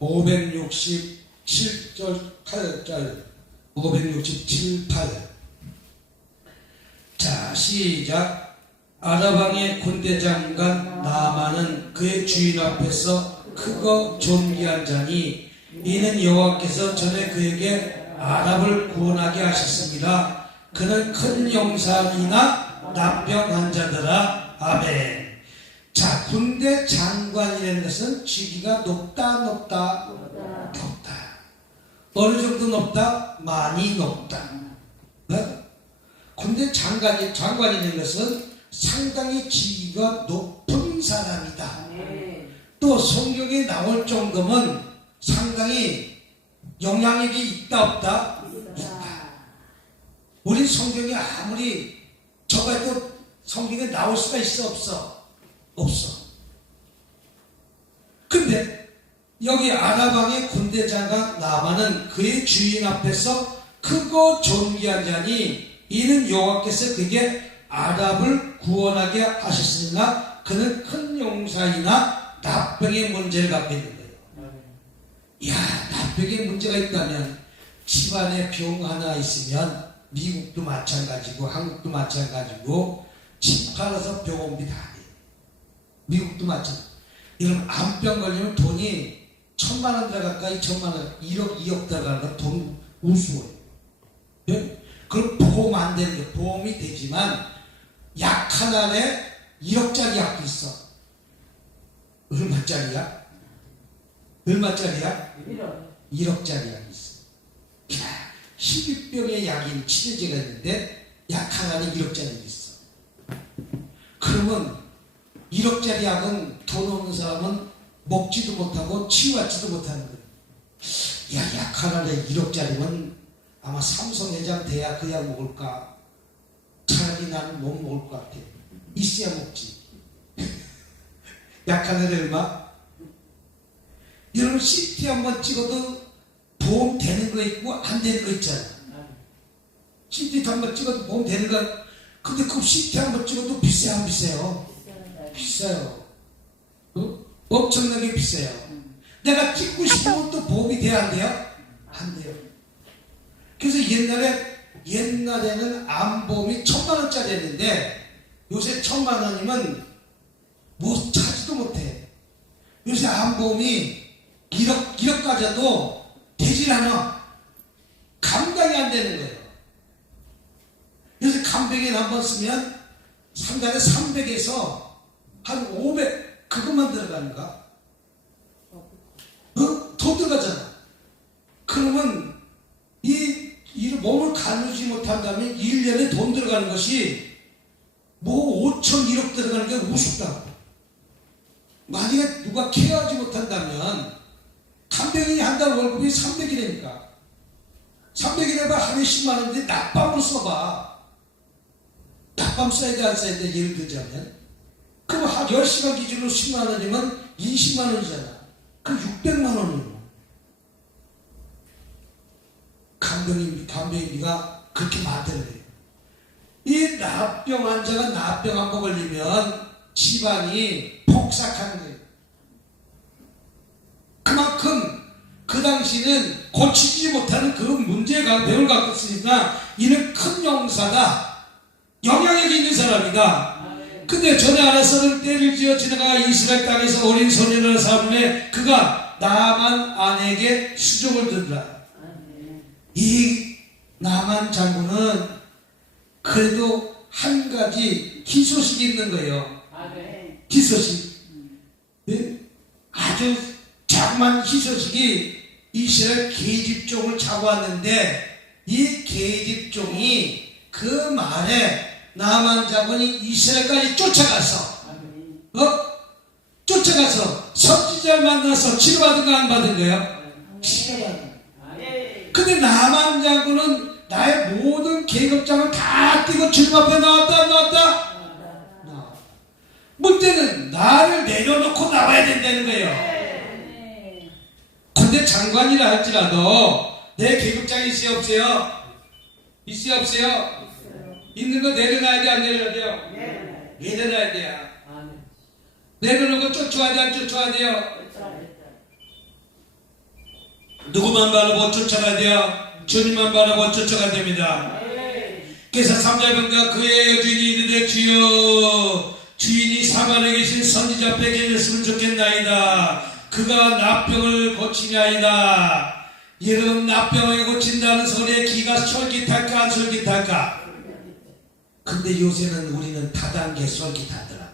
567절 8절 567, 8. 자, 시작. 아라방의 군대장관 나아만은 그의 주인 앞에서 크고 존귀한 자니 이는 여호와께서 전에 그에게 아랍을 구원하게 하셨습니다. 그는 큰 용사이나 납병 환자더라. 아멘. 자, 군대 장관이라는 것은 직위가 높다. 어느 정도 높다? 많이 높다. 네? 군대 장관이 된 것은 상당히 직위가 높은 사람이다. 또 성경에 나올 정도면 상당히 영향력이 있다 없다? 있다. 우리 성경이 아무리 저가도 성경에 나올 수가 있어 없어? 없어. 근데 여기 아라방의 군대장관 나만은 그의 주인 앞에서 크고 존귀한 자니 이는 여호와께서 그에게 아랍을 구원하게 하셨으나 그는 큰 용사이나 납병의 문제를 갖고 있는 거예요. 야, 납병의 문제가 있다면 집안에 병 하나 있으면 미국도 마찬가지고 한국도 마찬가지고 집 팔아서 병원비 다 해요. 미국도 마찬가지. 이런 암병 걸리면 돈이 1,000만 원 들어갈까 2,000만 원 1억 2억 들어가는 돈 우스워요. 예? 그럼 보험 안 되는 게 보험이 되지만 약 하나에 1억짜리 약도 있어. 얼마짜리야? 얼마짜리야? 1억짜리 약이 있어. 야, 12병의 약인 치료제가 있는데 약 하나에 1억짜리 있어. 그러면 1억짜리 약은 돈 없는 사람은 먹지도 못하고 치유받지도 못하는 거예요. 야, 약 하나에 1억짜리면 아마 삼성회장 돼야 그 약 먹을까? 차라리 나는 못 먹을 것 같아. 있어야 먹지. 약 하나에 얼마? 여러분 CT 한번 찍어도 보험 되는 거 있고 안 되는 거 있잖아. CT 한번 찍어도 보험 되는 거. 근데 그 CT 한번 찍어도 비싸요 안 비싸요? 비싸요. 어? 엄청나게 비싸요. 내가 찍고 싶으면 또 보험이 돼야 안 돼요? 안 돼요. 그래서 옛날에는 암보험이 1,000만 원짜리였는데 요새 1,000만 원이면 뭐 차지도 못해. 요새 암보험이 1억 가져도 되질 않아. 감당이 안 되는 거예요. 요새 간병인 한 번 쓰면 한 달에 300에서 한 500 그것만 들어가는가? 더 들어가잖아. 그러면 이 몸을 가누지 못한다면 1년에 돈 들어가는 것이 뭐 5천 1억 들어가는 게 우습다. 만약에 누가 케어하지 못한다면 간병인이 한 달 월급이 300이라니까 300이라면 하루에 10만 원인데 낮밤을 써봐. 낮밤 써야 돼 안 써야 돼? 예를 들자면 그럼 한 10시간 기준으로 10만 원이면 20만 원이잖아. 그럼 600만 원이에요. 간병인비가 그렇게 많다는 거예요. 이 납병 환자가 납병 한 번 걸리면 집안이 폭삭하는 거예요. 그만큼 그 당시는 고치지 못하는 그 문제가 병을 갖고 있으니까 이는 큰 용사다. 영향력이 있는 사람이다. 근데 전에 아라서는 때를 지어 지나가 이스라엘 땅에서 어린 소년을 삼으며 그가 나만 아내에게 수종을 든다. 이 나만 장군은 그래도 한 가지 희소식이 있는 거예요. 희소식. 네? 아주 자그만 희소식이 이스라엘 계집종을 잡아왔는데 이 계집종이 그 말에 나만 장군이 이스라엘까지 쫓아가서 선지자를 만나서 치료받은 거 안 받은 거예요? 치료받은. 근데 나만 장군은 나의 모든 계급장을 다 띄고 주님 앞에 나왔다. 문제는 나를 내려놓고 나와야 된다는 거예요. 근데 장관이라 할지라도 내 계급장이 있어요 없어요? 있어요 없어요? 있는 거 내려놔야 돼 안 내려놔야 돼요? 내려놔야 돼요. 내려놓고 쫓아야 돼 안 쫓아야 돼요? 누구만 바라보고 쫓아가야 돼요? 주님만 바라보고 쫓아가야 됩니다. 그래서 3절병과 그의 여주인이 이르되 주여 주인이 사방에 계신 선지자 앞에 계셨으면 좋겠나이다. 그가 납병을 고치냐이다. 여러분 납병을 고친다는 소리에 기가 솔깃할까 안 솔깃할까? 근데 요새는 우리는 다단계 솔깃하더라.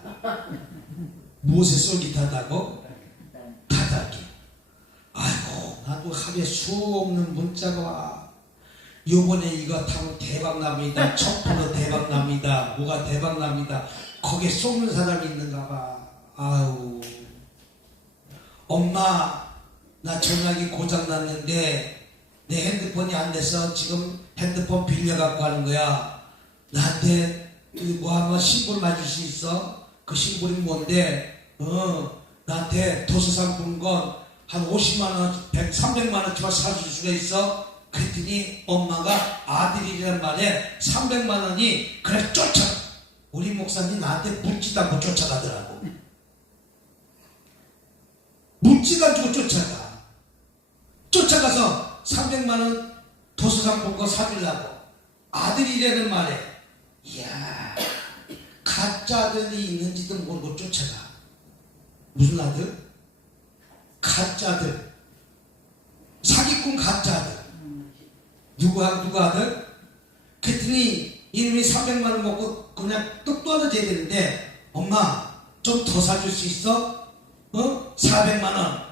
무엇에 솔깃하다고? 다단계. 아이고 나도 하루에 수 없는 문자가 와. 요번에 이거 타면 대박납니다. 첩보로 대박납니다. 뭐가 대박납니다. 거기에 쏘는 사람이 있는가 봐. 아유, 엄마 나 전화기 고장났는데 내 핸드폰이 안 돼서 지금 핸드폰 빌려갖고 하는 거야. 나한테 뭐 한번 신고를 맞을 수 있어? 그 신고는 뭔데? 나한테 도서상품권 한 50만원, 300만원치만 사줄 수가 있어? 그랬더니 엄마가 아들이란 말에 300만원이 그래 쫓아. 우리 목사님 나한테 묻지도 않고 쫓아가더라고. 묻지도 않고 쫓아가. 쫓아가서 300만원 도서상품권 사주려고. 아들이라는 말에 이야, 가짜 아들이 있는지도 모르고 쫓아가. 무슨 아들? 가짜 아들. 사기꾼 가짜 아들. 누구 아들? 그랬더니 이놈이 300만원 먹고 그냥 뚝 떨어져야 되는데 엄마 좀 더 사줄 수 있어? 400만원.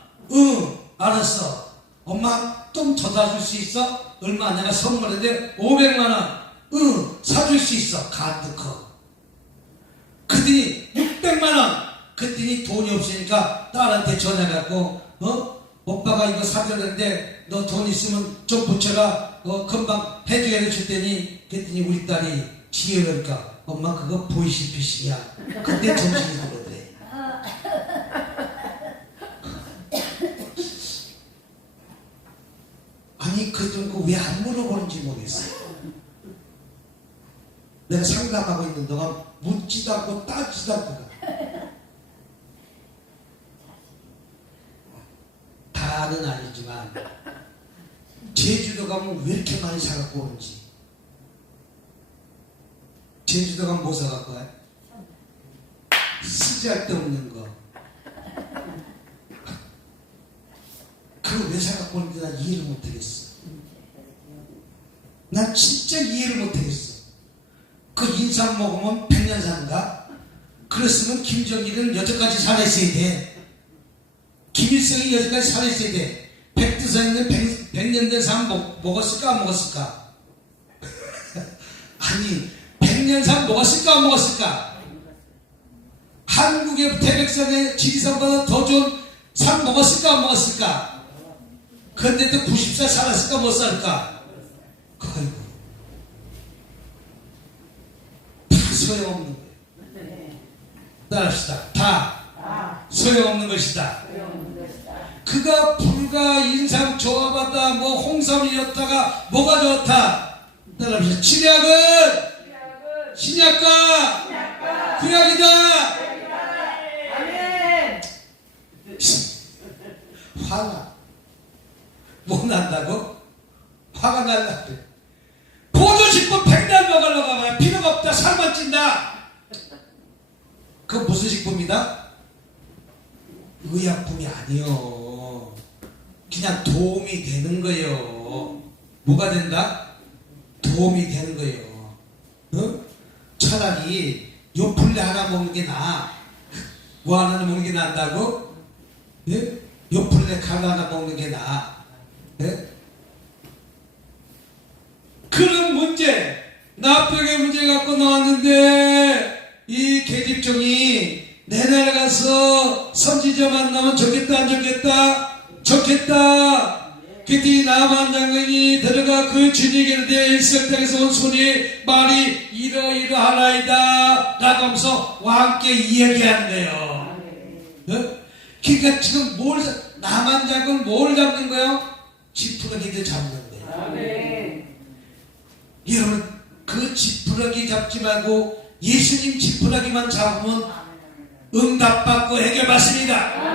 알았어. 엄마 좀 더 사줄 수 있어? 얼마? 내가 선물했는데 500만원. 사줄 수 있어. 가득커. 그랬더니 600만원. 그랬더니 돈이 없으니까 딸한테 전화해갖고 오빠가 이거 사줬는데 너 돈 있으면 좀 붙여라. 금방 해줘야 줄 테니. 그랬더니 우리 딸이 지혜니까 엄마 그거 보이시피싱이야. 그때 정신이 들어더래. 아니 그 돈 왜 안 물어보는지 모르겠어. 내가 상담하고 있는 동안 묻지도 않고 따지도 않고 가. 다는 아니지만 제주도 가면 왜 이렇게 많이 사갖고 오는지. 제주도 가면 뭐 사갖고 와요? 쓰잘데없는 거. 그걸 왜 사갖고 오는지 난 이해를 못하겠어. 난 진짜 이해를 못하겠어. 그 인삼 먹으면 100년 산다? 그랬으면 김정일은 여태까지 살아있어야 돼. 김일성이 여태까지 살아있어야 돼. 백두산은 100년 된 사람 먹었을까 안 먹었을까? 아니 100년 산 먹었을까 안 먹었을까? 한국의 태백산의 지리산보다 더 좋은 산 먹었을까 안 먹었을까? 그런데 또 90살 살았을까 못 살까? 아이고, 다 소용없는 거예요. 따라합시다. 다 소용없는 것이다. 그가 불과 인상 좋아봤다 뭐 홍삼이었다가 뭐가 좋다. 따라합시다. 치약은 신약과 구약이다. 아멘. 화가 뭐 난다고? 화가 날라. 보조식품 100날 먹으려고 하면 필요가 없다. 살만 찐다. 그건 무슨 식품이다? 의약품이 아니요. 그냥 도움이 되는 거예요. 뭐가 된다? 도움이 되는 거예요. 차라리 요플레 하나 먹는 게 나아. 뭐 하나 먹는 게 낫다고? 예? 요플레 칼 하나 먹는 게 나아. 예? 그런 문제, 납병의 문제 갖고 나왔는데 이 계집종이 내날 가서 선지자 만나면 좋겠다 안 좋겠다? 좋겠다. 그때 나만 장군이 들어가 그 주님에게 대해 이스라엘 땅에서 온 손이 말이 이러이러하나이다 라고 하면서 왕께 이야기하는 거예요. 그러니까 지금 나만 장군 뭘 잡는 거예요? 지푸라기들 잡는 거예요. 여러분 그 지푸라기 잡지 말고 예수님 지푸라기만 잡으면 응답받고 해결받습니다.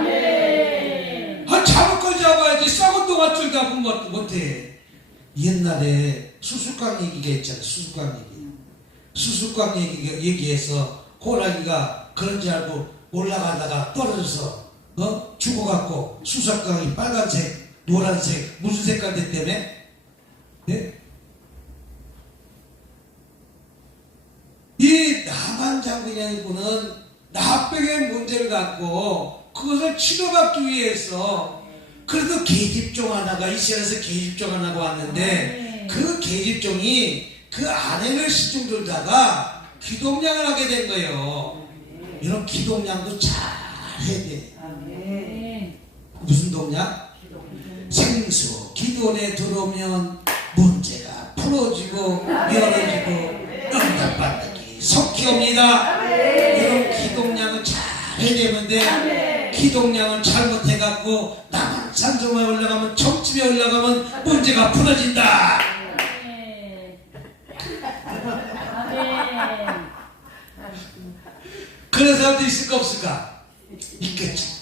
잡을 걸 잡아야지. 썩은 동아줄 잡으면 못해. 옛날에 수수깡 얘기가 있잖아. 수수깡 얘기해서 호랑이가 그런 줄 알고 올라가다가 떨어져서 죽어갖고 수수깡이 빨간색 노란색 무슨 색깔 됐다며? 네? 이 나만 장군이라는 분은 납병의 문제를 갖고 그것을 치료받기 위해서 그래도 계집종 하나가 이스라엘에서 계집종 하나가 왔는데 그 계집종이 그 아내를 시중 들다가 기동량을 하게 된 거예요. 이런 기동량도 잘 해야 돼. 무슨 동량? 생수 기도원에 들어오면 문제가 풀어지고 열어지고 응답받기 속히 옵니다. 이런 기동량을 잘 해야 되는데 기동량을 잘못해갖고 나만 산성에 올라가면 점집에 올라가면 문제가 풀어진다. 그런 사람도 있을까 없을까? 있겠지.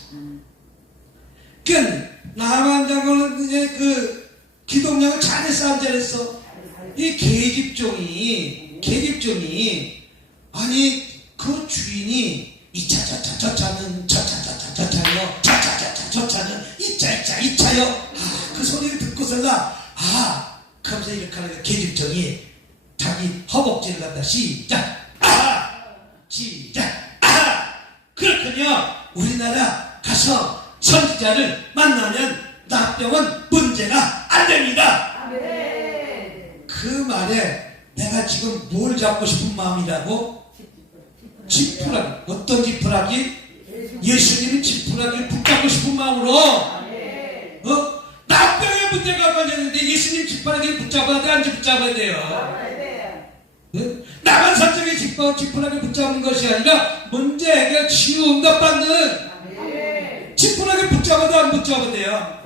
그러니까 나만 장군은 이제 그 기동량을 잘했어 안 잘했어? 이 계집종이 아니 그 주인이 이차저차 저차는 저차저차 저차요 저차저차 저차는 이차요 그 소리를 듣고서라 그러면서 이렇게 하는 거야. 계집종이 자기 허벅지를 갖다 시작 그렇군요. 우리나라 가서 선지자를 만나면 나병은 문제가 안 됩니다. 그 말에 내가 지금 뭘 잡고 싶은 마음이라고? 지푸라기. 어떤 지푸라기? 예수님이 지푸라기를 붙잡고 싶은 마음으로 나병에 문제가 걸렸는데 예수님 지푸라기를 붙잡아야 돼? 안 붙잡아야 돼요? 나만 사정에 지푸라기 붙잡는 것이 아니라 문제 해결 치유 응답받는 지푸라기 붙잡아도 안 붙잡아도 돼요.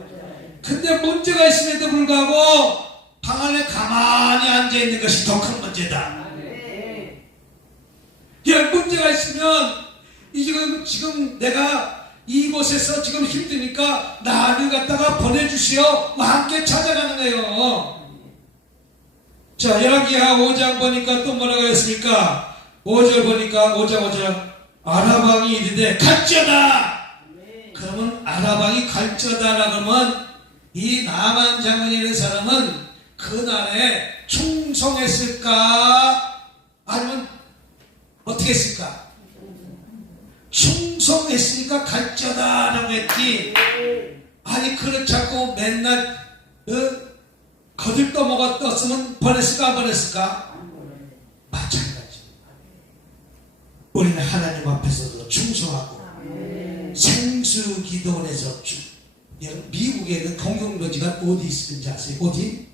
근데 문제가 있음에도 불구하고 방 안에 가만히 앉아있는 것이 더 큰 문제다. 문제가 있으면 지금 내가 이곳에서 지금 힘드니까 나를 갖다가 보내주시오. 함께 찾아가는 거예요. 자, 열왕기하 5장 보니까 또 뭐라고 했습니까? 5절 보니까 5장 아라방이 이르되 갈지어다. 그러면 아라방이 갈지어다라 그러면 이 나만 장군이라는 사람은 그날에 충성했을까? 아니면 어떻게 했을까? 충성했으니까 갈지어다라고 했지. 아니 그렇지 않고 맨날 거들떠먹어 떴으면 보냈을까 안 보냈을까? 마찬가지. 우리는 하나님 앞에서도 충성하고 생수기도원에서 미국에는 공동묘지가 어디 있는지 아세요? 어디?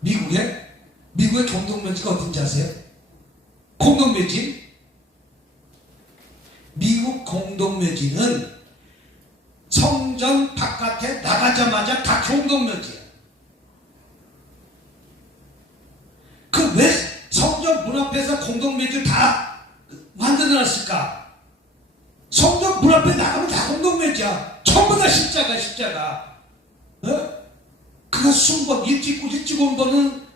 미국의 공동묘지가 어딘지 아세요? 공동묘지? 미국 공동묘지는 성전 바깥에 나가자마자 다 공동묘지야. 그 왜 성전 문 앞에서 공동묘지를 다 만들어놨을까? 성전 문 앞에 나가면 다 공동묘지야. 전부 다 십자가. 그 순번 일찍 온 분은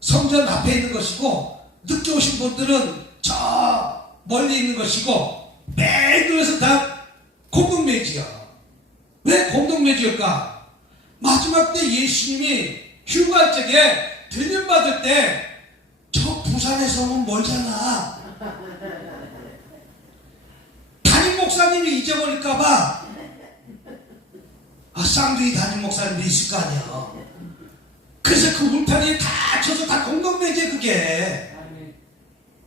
성전 앞에 있는 것이고 늦게 오신 분들은 저 멀리 있는 것이고 매일 그래서 다 공동묘지야. 왜 공동묘지일까? 마지막 때 예수님이 휴가 쪽에 들림받을 때 저 부산에서 오면 멀잖아. 담임 목사님이 잊어버릴까봐 쌍둥이 담임 목사님도 있을 거 아니야. 그래서 그 울타리에 다 쳐서 다 공동묘지야 그게.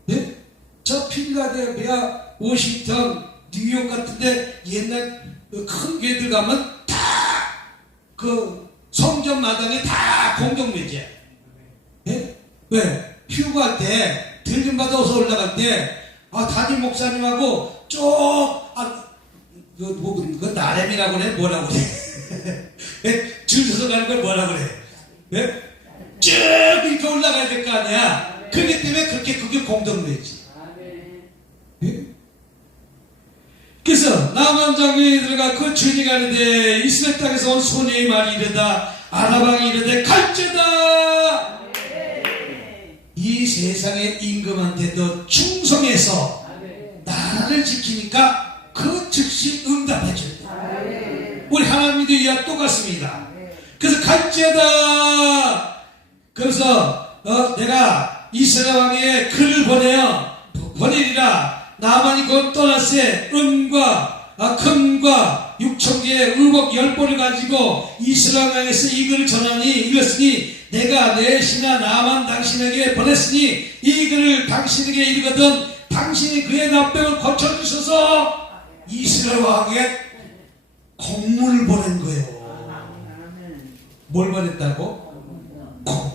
네? 저 필라델피아, 워싱턴, 뉴욕 같은데 옛날 큰 교회들 가면 다 그 성전 마당에 다 공동묘지야. 예? 왜? 휴가할 때, 들림받아서 올라갈 때, 담임 목사님하고 그 나렘이라고 그래? 뭐라고 그래? 줄 서서 가는 걸 뭐라고 그래? 예? 쭉 이렇게 올라가야 될 거 아니야? 그렇기 때문에 그게 공동묘지. 예? 그래서 나만 장군이 들어가 그 주인이 가는데 이스라엘 땅에서 온 소녀의 말이 이르다 아라방이 이르되 갈지어다. 이 세상의 임금한테도 충성해서 나라를 지키니까 그 즉시 응답해 준다. 우리 하나님 믿으야 똑같습니다. 그래서 갈지어다. 그래서 내가 이스라엘 왕의 글을 보내리라. 나만이 곧 떠났으에 은과 금과 6,000개의 의복 10번을 가지고 이스라엘 왕에서 이 글을 전하니 이랬으니 내가 내 신하 나만 당신에게 보냈으니 이 글을 당신에게 이르거든 당신이 그의 납병을 고쳐주셔서 이스라엘 왕에게 공문을 보낸 거예요. 뭘 보냈다고? 공문.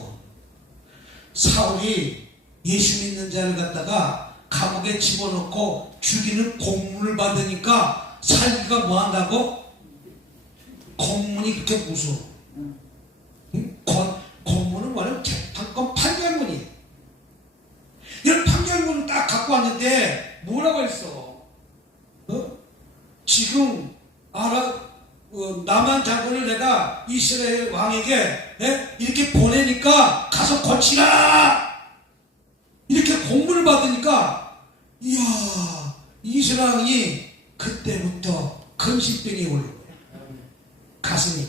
사울이 예수 믿는 자를 갖다가 감옥에 집어넣고 죽이는 공문을 받으니까 살기가 뭐한다고? 공문이 그렇게 무서워. 공문은 뭐냐면 재판권 판결문이에요. 이런 판결문을 딱 갖고 왔는데 뭐라고 했어? 지금 나만 장군을 내가 이스라엘 왕에게 이렇게 보내니까 가서 고치라! 이렇게 공문을 받으니까 이야 이스라엘 왕이 그때부터 근심병이 오는 거예요. 가슴이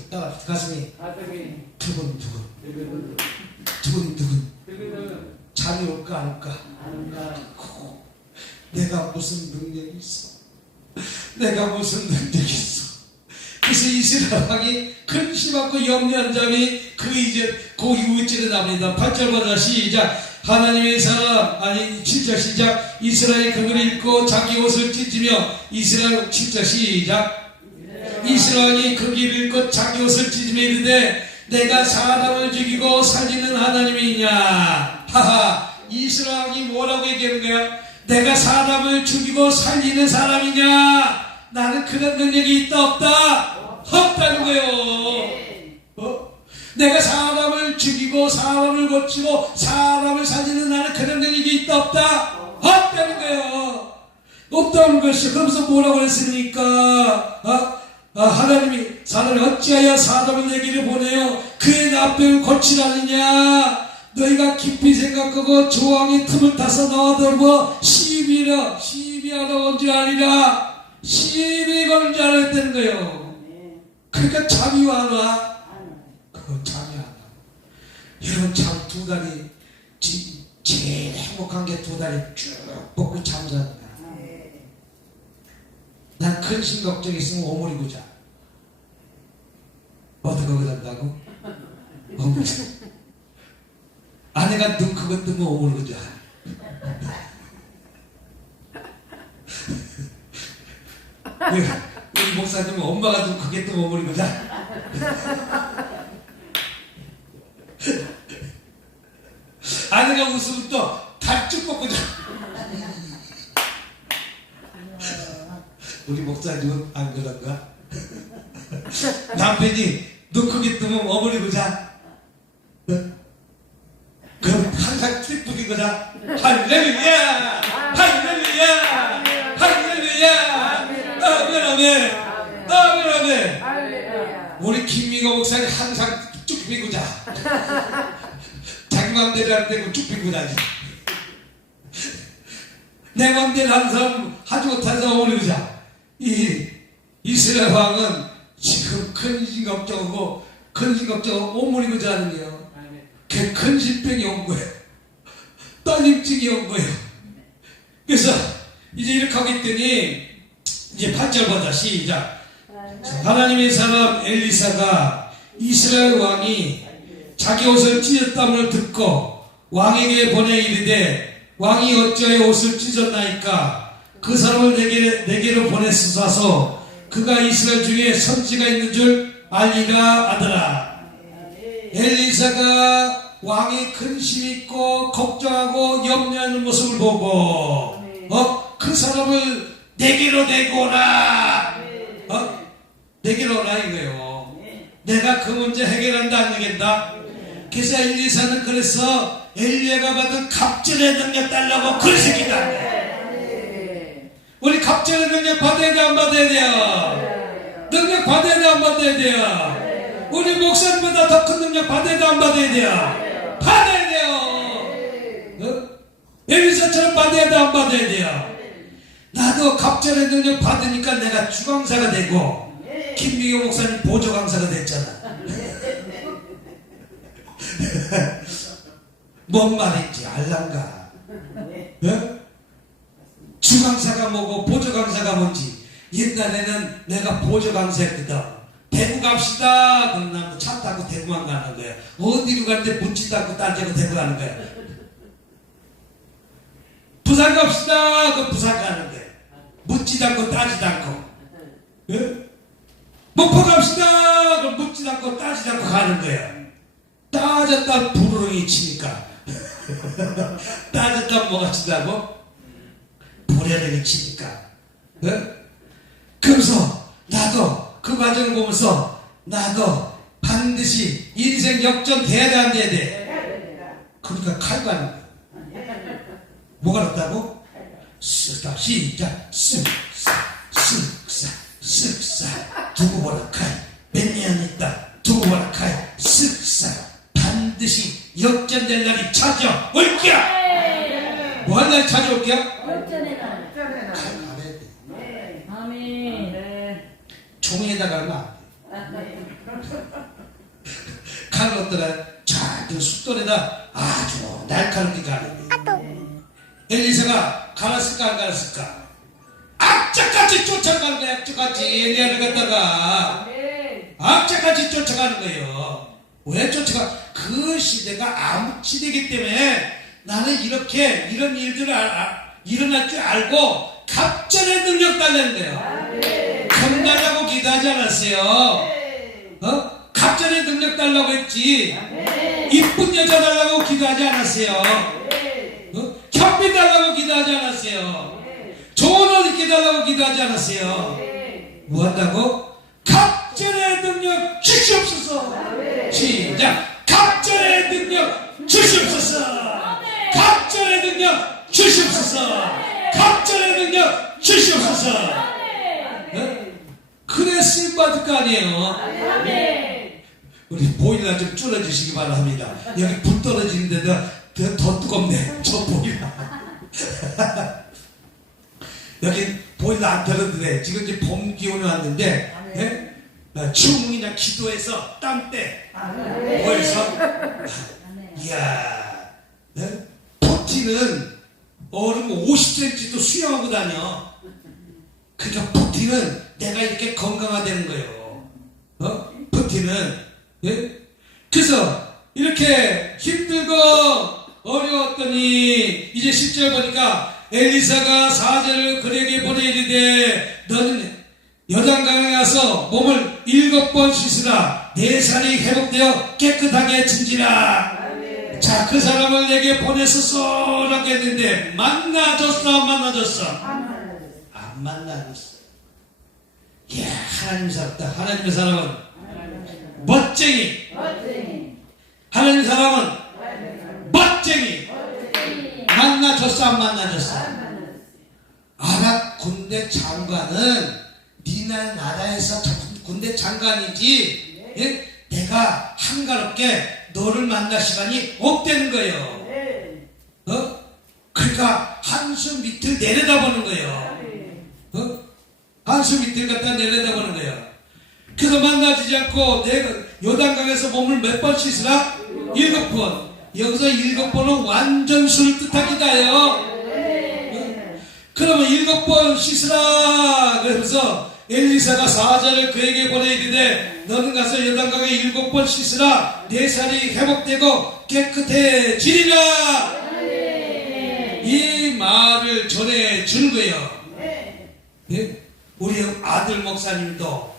두근두근 잠이 올까 안 올까? 내가 무슨 능력이 있어? 내가 무슨 능력이 있어? 그래서 이스라엘 왕이 근심하고 염려한 점이 그 이후쯤에 나옵니다. 8절보다 시작. 하나님의 사람 7절 시작. 이스라엘 그걸 읽고 자기 옷을 찢으며 이스라엘 7절 시작. 이스라엘이 그 길을 읽고 자기 옷을 찢으며 이르되 내가 사람을 죽이고 살리는 하나님이냐. 하하. 이스라엘이 뭐라고 얘기하는 거야? 내가 사람을 죽이고 살리는 사람이냐? 나는 그런 능력이 있다 없다? 없다는 거예요. 내가 사람을 죽이고 사람을 고치고 사람을 살리는 나는 그런 능력이 있다 없다? 없다는 거예요. 없다는 것이. 그러면서 뭐라고 했습니까? 하나님이 사람을 어찌하여 사람을 내게를 보내요 그의 납병을 고치라느냐. 너희가 깊이 생각하고 조항의 틈을 타서 나와들고 시비하러 온 줄 아니라 시비 거는 줄 알았다는 거예요. 그러니까 잠이 와라. 잠이 안 와. 여러분 참 두 다리 제일 행복한 게 두 다리 쭉 뻗고 잠자는 거야. 난 근심 걱정 있으면 오므리고 자. 어디 거기 잔다고? 아내가 눈 크고 뜨면 오므리고 자. 우리 목사님은 엄마가 눈 크게 뜨면 오므리고 자. 아내가 웃으면 또 달쭉 뻗고 자. 우리 목사님은 안 그런가? 남편이 눈 크게 뜨면 어머니고 자. 그럼 항상 찌푸긴 거다. 할렐루야! 할렐루야! 할렐루야! 아멘! 아멘! 우리 김미거 목사님 항상 쭉 펴고 자. 자기 맘대로 안 되고 쭉 펴고 자지. 내 맘대로 하는 사람 하지 못해서 어머니고 자. 이 이스라엘 왕은 지금 근심 걱정하고 오므리고 자는 거예요. 그 근심병이 온 거예요. 떨림증이 온 거예요. 그래서 이제 이렇게 하고 있더니 이제 8절보다 시작. 하나님의 사람 엘리사가 이스라엘 왕이 자기 옷을 찢었다함을 듣고 왕에게 보내 이르되 왕이 어찌하여 옷을 찢었나이까 그 사람을 내게로 보내소서 그가 이스라엘 중에 선지가 있는 줄 알리라 하더라. 엘리사가 왕의 근심 있고 걱정하고 염려하는 모습을 보고 그 사람을 내게로 데리고 오라. 내게로 오라 이거예요. 내가 그 문제 해결한다 안 되겠다. 그래서 엘리사는 그래서 엘리야가 받은 갑절의 능력 달라고 그러시기다. 우리 갑절의 능력 받아야 돼 안 받아야 돼요? 능력 받아야 돼 안 받아야 돼요? 우리 목사님보다 더 큰 능력 받아야 돼 안 받아야 돼요? 받아야 돼요. 엘리사처럼 받아야 돼 안 받아야 돼요? 나도 갑절의 능력 받으니까 내가 주강사가 되고 김미경 목사님 보조강사가 됐잖아. 뭔 말인지 알란가? 주강사가 뭐고 보조강사가 뭔지 옛날에는 내가 보조 강사였거든. 대구 갑시다. 그럼 나차 타고 대구만 가는 거야. 어디로 가는데 묻지도 않고 딴데로 대구 가는 거야. 부산 갑시다. 그럼 부산 가는 거야. 묻지도 않고 따지도 않고. 예? 목포 갑시다. 그럼 묻지도 않고 따지도 않고 가는 거야. 따졌다 부르릉이 치니까. 따졌다 뭐가 치다고? 부레릉이 치니까. 예? 그러면서 나도 그 과정을 보면서 나도 반드시 인생 역전돼야 안 돼야 돼. 그러니까 칼 가는 거야. 뭐가 났다고? 쓱다 시작. 쓱싹 쓱싹 쓱싹 두고 보라 칼. 몇 년 있다 두고 보라 칼. 쓱싹 반드시 역전될 날이 찾아올 게야. 뭐 한 날이 찾아올 게야? 역전의 날. 칼 가야 돼. 아멘. 종이에다가 하면 안 돼. 칼을 어떠나 작은 숫돌에다 아주 날카롭게 가는 데 엘리사가 갈았을까 안 갈았을까? 악착같이 쫓아가는 거야. 악착같이 엘리야를 갖다가 악착같이 쫓아가는 거예요. 왜 쫓아가? 그 시대가 암흑 시대이기 때문에 나는 이렇게 이런 일들을 일어날 줄 알고 갑절의 능력 달라는 거예요. 돈 달라고 기도하지 않았어요. 갑절의 능력 달라고 했지. 이쁜 여자 달라고 기도하지 않았어요. 현비 달라고 기도하지 않았어요. 좋은 옷 입게 달라고 기도하지 않았어요. 뭐 한다고? 갑절의 능력 주시옵소서. 시작. 갑절의 능력 주시옵소서. 갑절의 능력 주시옵소서. 갑절의 능력 주시옵소서. 그래 쓰임받을 거 아니에요. 우리 보일러 좀 줄여주시기 바랍니다. 여기 불 떨어지는 데다 더 뜨겁네. 저 보일러. 여기 보일러 안 틀어도 돼. 지금 이제 봄 기온이 왔는데 예? 충분히 기도해서 땀때 모여서 이야 푸틴은 얼음 50cm도 수영하고 다녀. 그러니까 푸틴은 내가 이렇게 건강하다는 거예요. 푸틴은 예? 그래서 이렇게 힘들고 어려웠더니 이제 10절 보니까 엘리사가 사제를 그에게 보내 이르되 너는 요단강에 가서 몸을 7번 씻으라. 내 살이 회복되어 깨끗하게 진지라. 자, 그 사람을 내게 보내서 쏘라고 했는데 만나줬어 안 만나줬어? 안 만나줬어. 이야, 하나님스럽다. 하나님의 사람은 멋쟁이. 하나님 사람은 멋쟁이. 만나줬어 안 만나줬어? 아랍 군대 장관은 니네 나라에서 군대 장관이지 예? 내가 한가롭게 너를 만날 시간이 없다는 거예요. 그러니까 한숨 밑을 내려다보는 거예요. 한숨 밑을 갖다 내려다보는 거예요. 그래서 만나지지 않고 내가 요단강에서 몸을 몇 번 씻으라? 7번. 여기서 7번은 완전수를 뜻하기다요. 그러면 7번 씻으라. 그래서 엘리사가 사자를 그에게 보내 이르되 너는 가서 요단강에 7번 씻으라. 내 살이 회복되고 깨끗해지리라. 이 말을 전해 주는 거예요. 예? 우리 아들 목사님도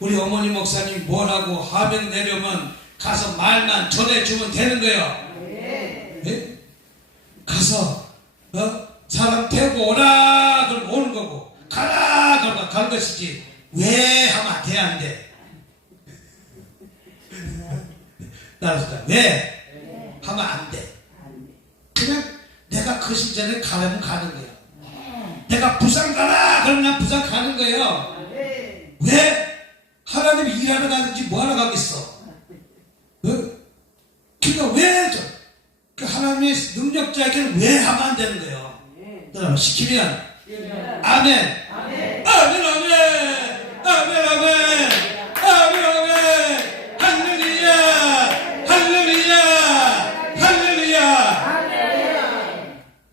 우리 어머니 목사님 뭐라고 하면 내려면 가서 말만 전해주면 되는 거예요. 예? 가서 사람 데리고 오라 그러면 오는 거고 가라 그러면 갈 것이지 왜 하면 돼 안 돼? 따라서 왜 하면 안 돼. 그냥 내가 그 시절에 가려면 가는 거예요. 내가 부산 가라 그러면 난 부산 가는 거예요. 왜? 하나님이 일하러 가든지 뭐하러 가겠어? 그러니까 왜 그 하나님의 능력자에게는 왜 하면 안 되는 거예요? 그럼 시키면 아멘 아멘 아멘 아멘 아멘 아멘 아멘 할렐루야 할렐루야 할렐루야.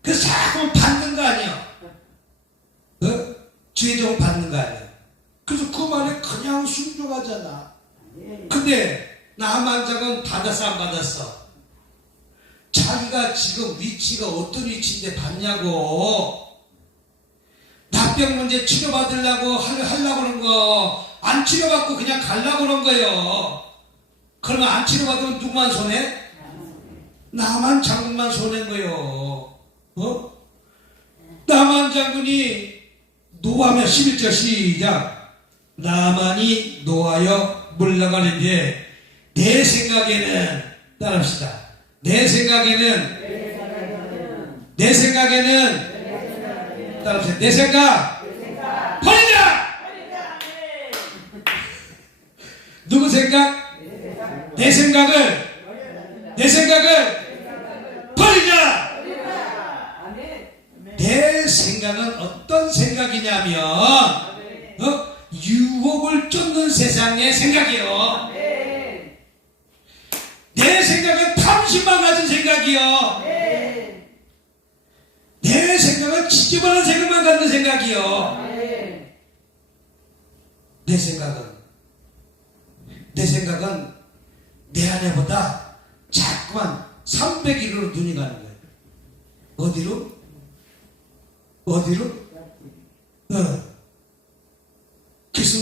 그래서 자꾸 받는 거 아니에요. 죄종을 받는 거 아니에요. 그래서 그 말에 그냥 순종하잖아. 근데 나만 장은 받았어 안 받았어? 자기가 지금 위치가 어떤 위치인데 받냐고. 납병 문제 치료받으려고 하려고 그런 거, 안 치료받고 그냥 가려고 그런 거예요. 그러면 안 치료받으면 누구만 손해? 나만 장군만 손해인 거예요. 나만 장군이 노하며 11절 시작. 나만이 노하여 물러가는데 내 생각에는, 따라합시다. 내 생각에는 따라합시다. 내 생각 버리자. 누구 생각? 내 생각을 버리자. 내 생각은 어떤 생각이냐면 유혹을 쫓는 세상의 생각이요. 내 생각은 탐심만 가진 생각이요. 내 생각은 지지바는 생각만 갖는 생각이요. 내 생각은 내 아내보다 자꾸만 300일로 눈이 가는 거예요. 어디로? 그래서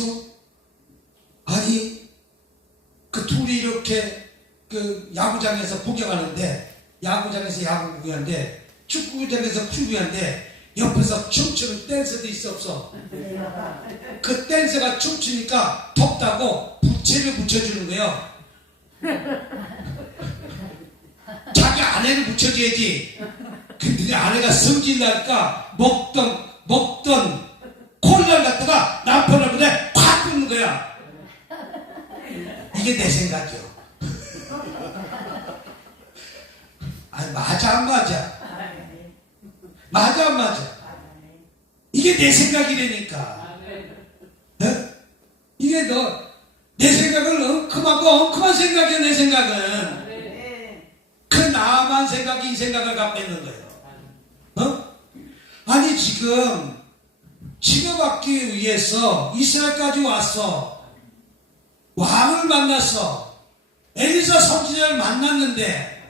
아니 그 둘이 이렇게 그 야구장에서 구경하는데, 야구장에서 야구 구경하는데, 축구장에서 축구하는데 옆에서 춤추는 댄서도 있어 없어? 그 댄서가 춤추니까 덥다고 부채를 붙여주는 거예요. 자기 아내를 붙여줘야지. 근데 아내가 성질나니까 먹던 콜라를 갖다가 남편 얼굴에 팍 붓는 거야. 이게 내 생각이요. 아니 맞아 안 맞아? 맞아 안 맞아? 이게 내 생각이라니까. 이게 내 생각은 엉큼한 생각이야. 내 생각은 그 나만 생각이 이 생각을 갖고 있는 거예요. 아니 지금 치료받기 위해서 이스라엘까지 왔어. 왕을 만났어. 엘리사 선지자를 만났는데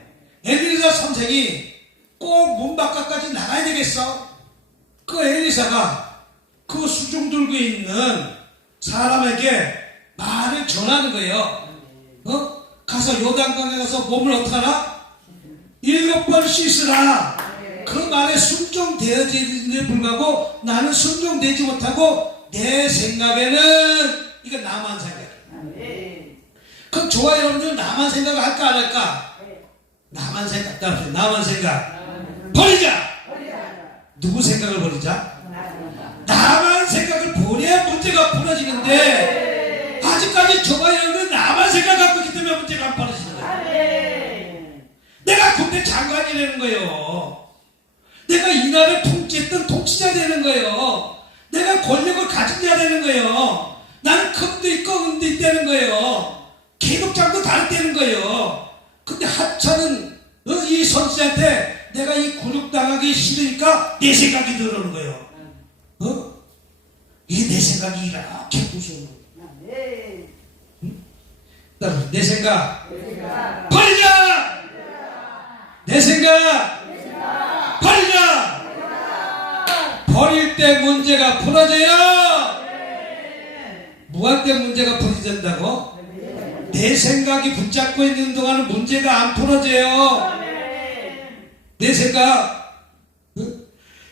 엘리사 선생이 꼭 문 바깥까지 나가야 되겠어? 그 엘리사가 그 수중 들고 있는 사람에게 말을 전하는 거예요. 가서 요단강에 가서 몸을 어떻게 하라? 7번 씻으라. 그 말에 순종되어지는데 불구하고 나는 순종되지 못하고 내 생각에는, 이거 나만 생각이야. 그럼 저와 여러분들 나만 생각을 할까 안 할까? 나만 생각, 나만 생각 버리자. 누구 생각을 버리자? 나만 생각을 버려야 문제가 풀어지는데 아직까지 저와 여러분들 나만 생각 갖고 있기 때문에 문제가 안 풀어지는 거예요. 내가 군대 장관이 되는 거예요. 내가 이 나라를 통치했던 통치자 되는 거예요. 내가 권력을 가진 자 되는 거예요. 나는 금도 있고 은도 있다는 거예요. 계급장도 다르다는 거예요. 근데 하찮은 이 선지자한테 내가 이 굴욕당하기 싫으니까 내 생각이 들어오는 거예요. 이게 내 생각이 이렇게 무서운 거예요. 내 생각 버리자. 내 생각 버리자. 버릴 때 문제가 풀어져요. 무할 때 문제가 풀어진다고? 내 생각이 붙잡고 있는 동안은 문제가 안 풀어져요. 내 생각.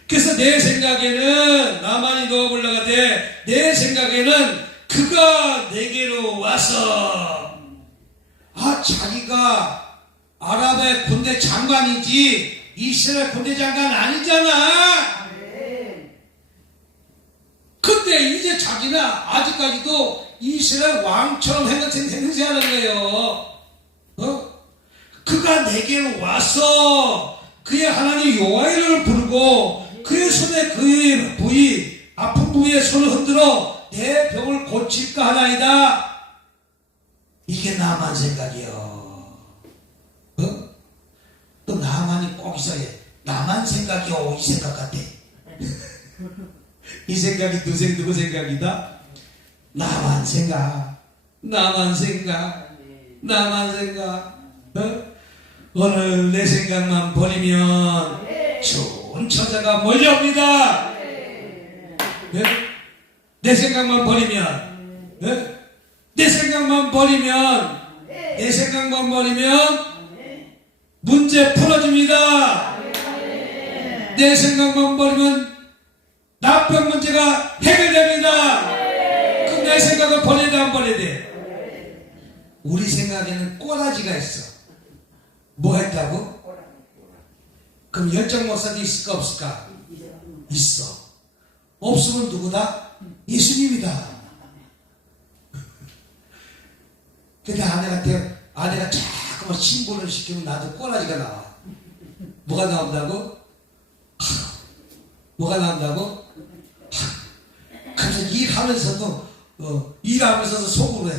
그래서 내 생각에는 나만이 너 올라가되 내 생각에는 그가 내게로 와서, 자기가 아랍의 군대 장관이지 이스라엘 군대 장관 아니잖아. 근데 이제 자기는 아직까지도 이스라엘 왕처럼 행세하는 거예요. 그가 내게로 와서 그의 하나님 여호와를 부르고 그의 손에 그의 부위, 아픈 부위에 손을 흔들어 내 병을 고칠까 하나이다. 이게 나만 생각이요. 또 나만이 꼭 있어야 해. 나만 생각이요. 이 생각 같아. 이 생각이 누구 생각이다? 나만 생각, 나만 생각, 나만 생각. 오늘 내 생각만 버리면 좋은 처자가 몰려옵니다. 내 생각만 버리면, 내 생각만 버리면, 내 생각만 버리면 문제 풀어줍니다. 내 생각만 버리면 남편 문제가 해결됩니다. 그럼 내 생각을 버려야 돼, 안 버려야 돼? 우리 생각에는 꼬라지가 있어. 뭐가 있다고? 그럼 열정 목사도 있을까 없을까? 있어. 없으면 누구다? 예수님이다. 근데 아내가 자꾸만 신고를 시키면 나도 꼬라지가 나와. 뭐가 나온다고? 뭐가 나온다고? 그래서 일하면서도 속으로 해.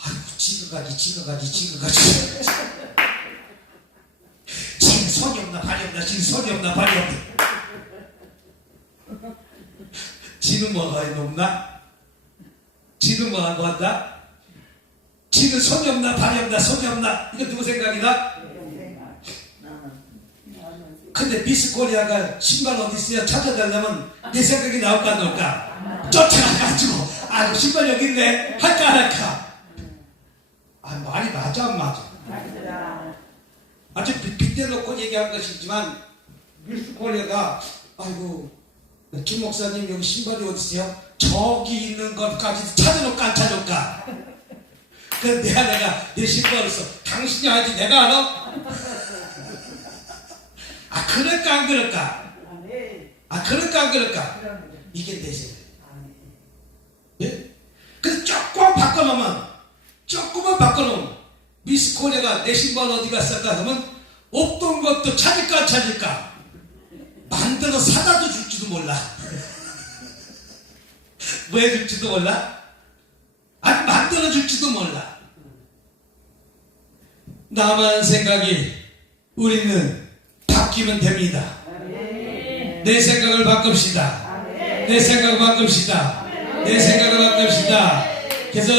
아이고 지금까지 지금 손이 없나 발이 없나, 지금 손이 없나 발이 없나. 지는 뭐가 없나? 지는 뭐가 없다? 지는 손이 없나 발이 없나 손이 없나. 이거 누구 생각이다? 근데 미스코리아가 신발 어디 있어요? 찾아달라면 내 생각이 나올까 안 나올까? 쫓아가가지고 아이고 신발 여기 있네 할까 안 할까? 말이 맞아 안 맞아? 아주 빗대놓고 얘기한 것이지만 미스코리아가 아이고 김 목사님 여기 신발이 어디 있어요? 저기 있는 것까지 찾아놓을까 안 찾아놓을까? 그래서 내 아내가 내 신발을 써. 당신이 알지 내가 알아? 그럴까 안 그럴까? 그럴까 안 그럴까? 이게 내 생각. 예? 근데 조금만 바꿔놓으면 미스코리아가 내 신발 어디 갔을까 하면 없던 것도 찾을까 안 찾을까? 만들어 사다도 줄지도 몰라. 뭐 해줄지도 몰라? 아니 만들어 줄지도 몰라. 나만 생각이 우리는 바뀌면 됩니다. 내 생각을 바꿉시다. 내 생각을 바꿉시다. 내 생각을 바꿉시다. 그래서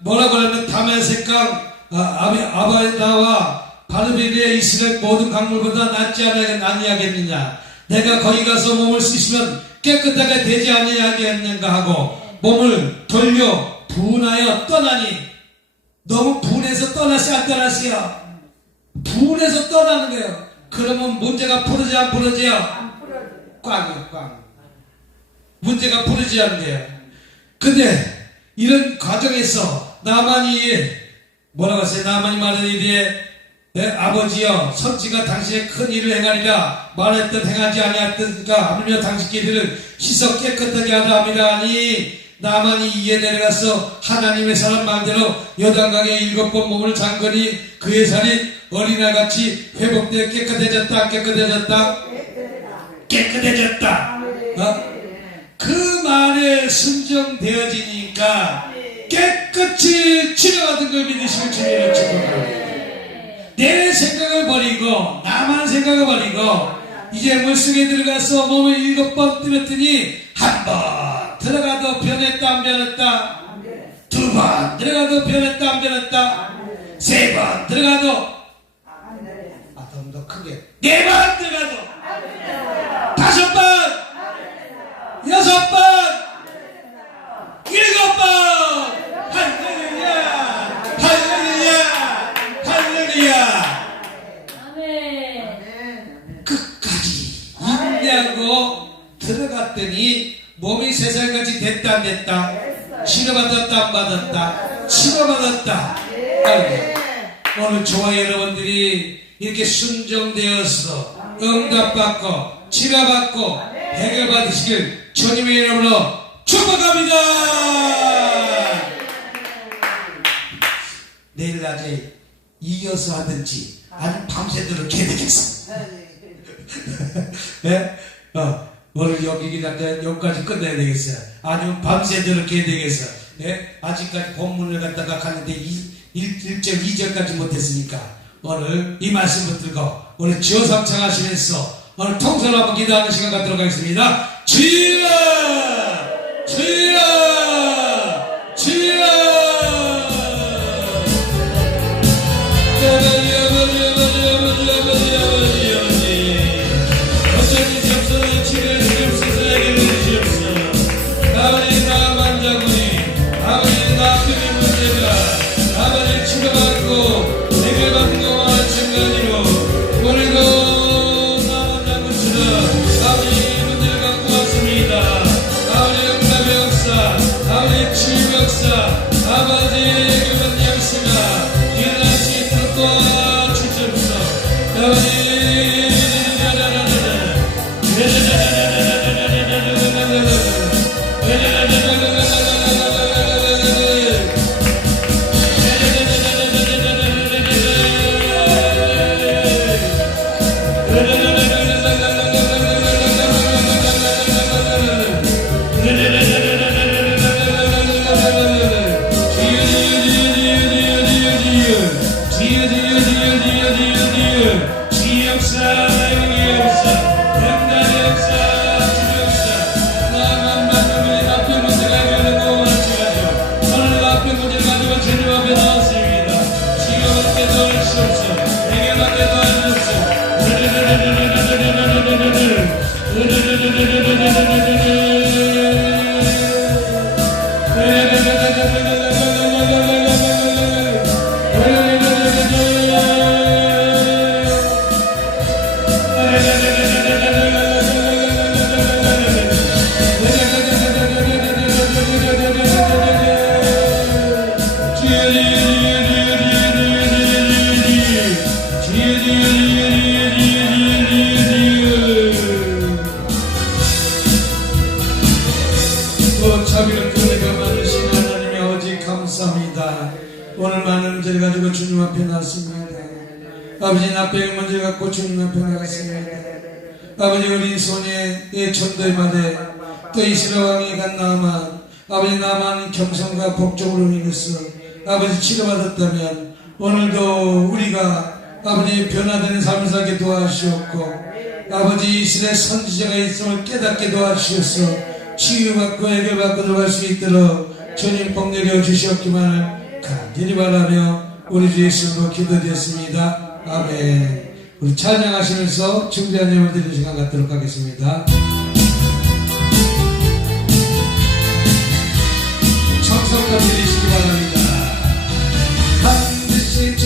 뭐라고 하면 다메섹강 아바다와 바르벨리에 이스라엘 모든 강물보다 낫지 아니하겠느냐. 내가 거기 가서 몸을 씻으면 깨끗하게 되지 아니하겠는가 하고 몸을 돌려 분하여 떠나니. 너무 분해서 떠났어요 안 떠났어요? 분해서 떠나는 거예요. 그러면 문제가 풀어져요 안 풀어져요? 안 풀어져요. 꽝. 문제가 풀어지지 않는 거예요. 근데 이런 과정에서 나만이 뭐라고 했어요? 나만이 말하는 이르되 아버지여 선지가 당신의 큰 일을 행하리라 말했던 행하지 아니하였던가 하물며 당신께들을 씻어 깨끗하게 하라 함이라 하니 나만이 이에 내려가서 하나님의 사람 말대로 요단강에 7번 몸을 잠그니 그의 살이 어린아같이 회복되어 깨끗해졌다. 그 말에 순종되어지니까 깨끗이 치료받은 걸 믿으시면 주님을 축복합니다. 내 생각을 버리고 나만 생각을 버리고 이제 물속에 들어가서 몸을 7번 뜨렸더니 한 번 들어가도 변했다 안 변했다? 2번 들어가도 변했다 안 변했다? 3번 들어가도 좀 더 크게 4번 들어가도 5번 6번 7번 할렐루야 끝까지 인내하고 들어갔더니 몸이 3살까지 됐다 안 됐다? 치료받았다 안 받았다? 치료받았다. 오늘 저와 여러분들이 이렇게 순종되어서 응답받고 치료받고 해결받으시길 주님의 이름으로 축복합니다. 내일 낮에 이어서 하든지 아니면 밤새도록 해야 되겠어. 네? 오늘 여기까지 끝내야 되겠어요. 아니면 밤새도록 해야 되겠어. 네? 아직까지 본문을 갖다가 가는데 1절 2절까지 못했으니까 오늘 이 말씀을 들고 오늘 지어삼창 하시면서 오늘 통성으로 한번 기도하는 시간 갖도록 하겠습니다. 주여! 주여! 주여! 어쩌니 접선을 치료해 주옵소서. 에게 주옵소서. 아버지 나 만자군이 아버지 나 앞에 문제가 아버지 치료받고 해결받는 것과 마찬가지로 오늘도 나 만자군처럼 아버지 문제를 갖고 왔습니다. 아버지 응답의 역사 아버지 치유 역사 아버지 해결받는 역사가 일어날 수 있도록 도와주옵소서. 아버지 자비를 그대가 많으신 하나님의 아버지 감사합니다. 오늘 많은 문제를 가지고 주님 앞에 나왔습니다. 아버지 나 빼는 문제를 갖고 주님 앞에 나왔습니다. 아버지 어린 소녀의 천도의 말에 또 이스라엘 왕이 간 나만 아버지 나만 겸손과 복종으로 인해서 아버지 치료받았다면 오늘도 우리가 아버지 변화되는 삶을 살게 도와주시옵고 아버지 이스라엘 선지자가 있음을 깨닫게 도와주셔서 치유받고 해결받고 들어갈 수 있도록 주님 복 내려 주시옵기만을 간절히 바라며 우리 주 예수로 기도드렸습니다. 아멘. 우리 찬양하시면서 중대한 예물 드리는 시간 갖도록 하겠습니다. 청성껏 드리시기 바랍니다. 반드시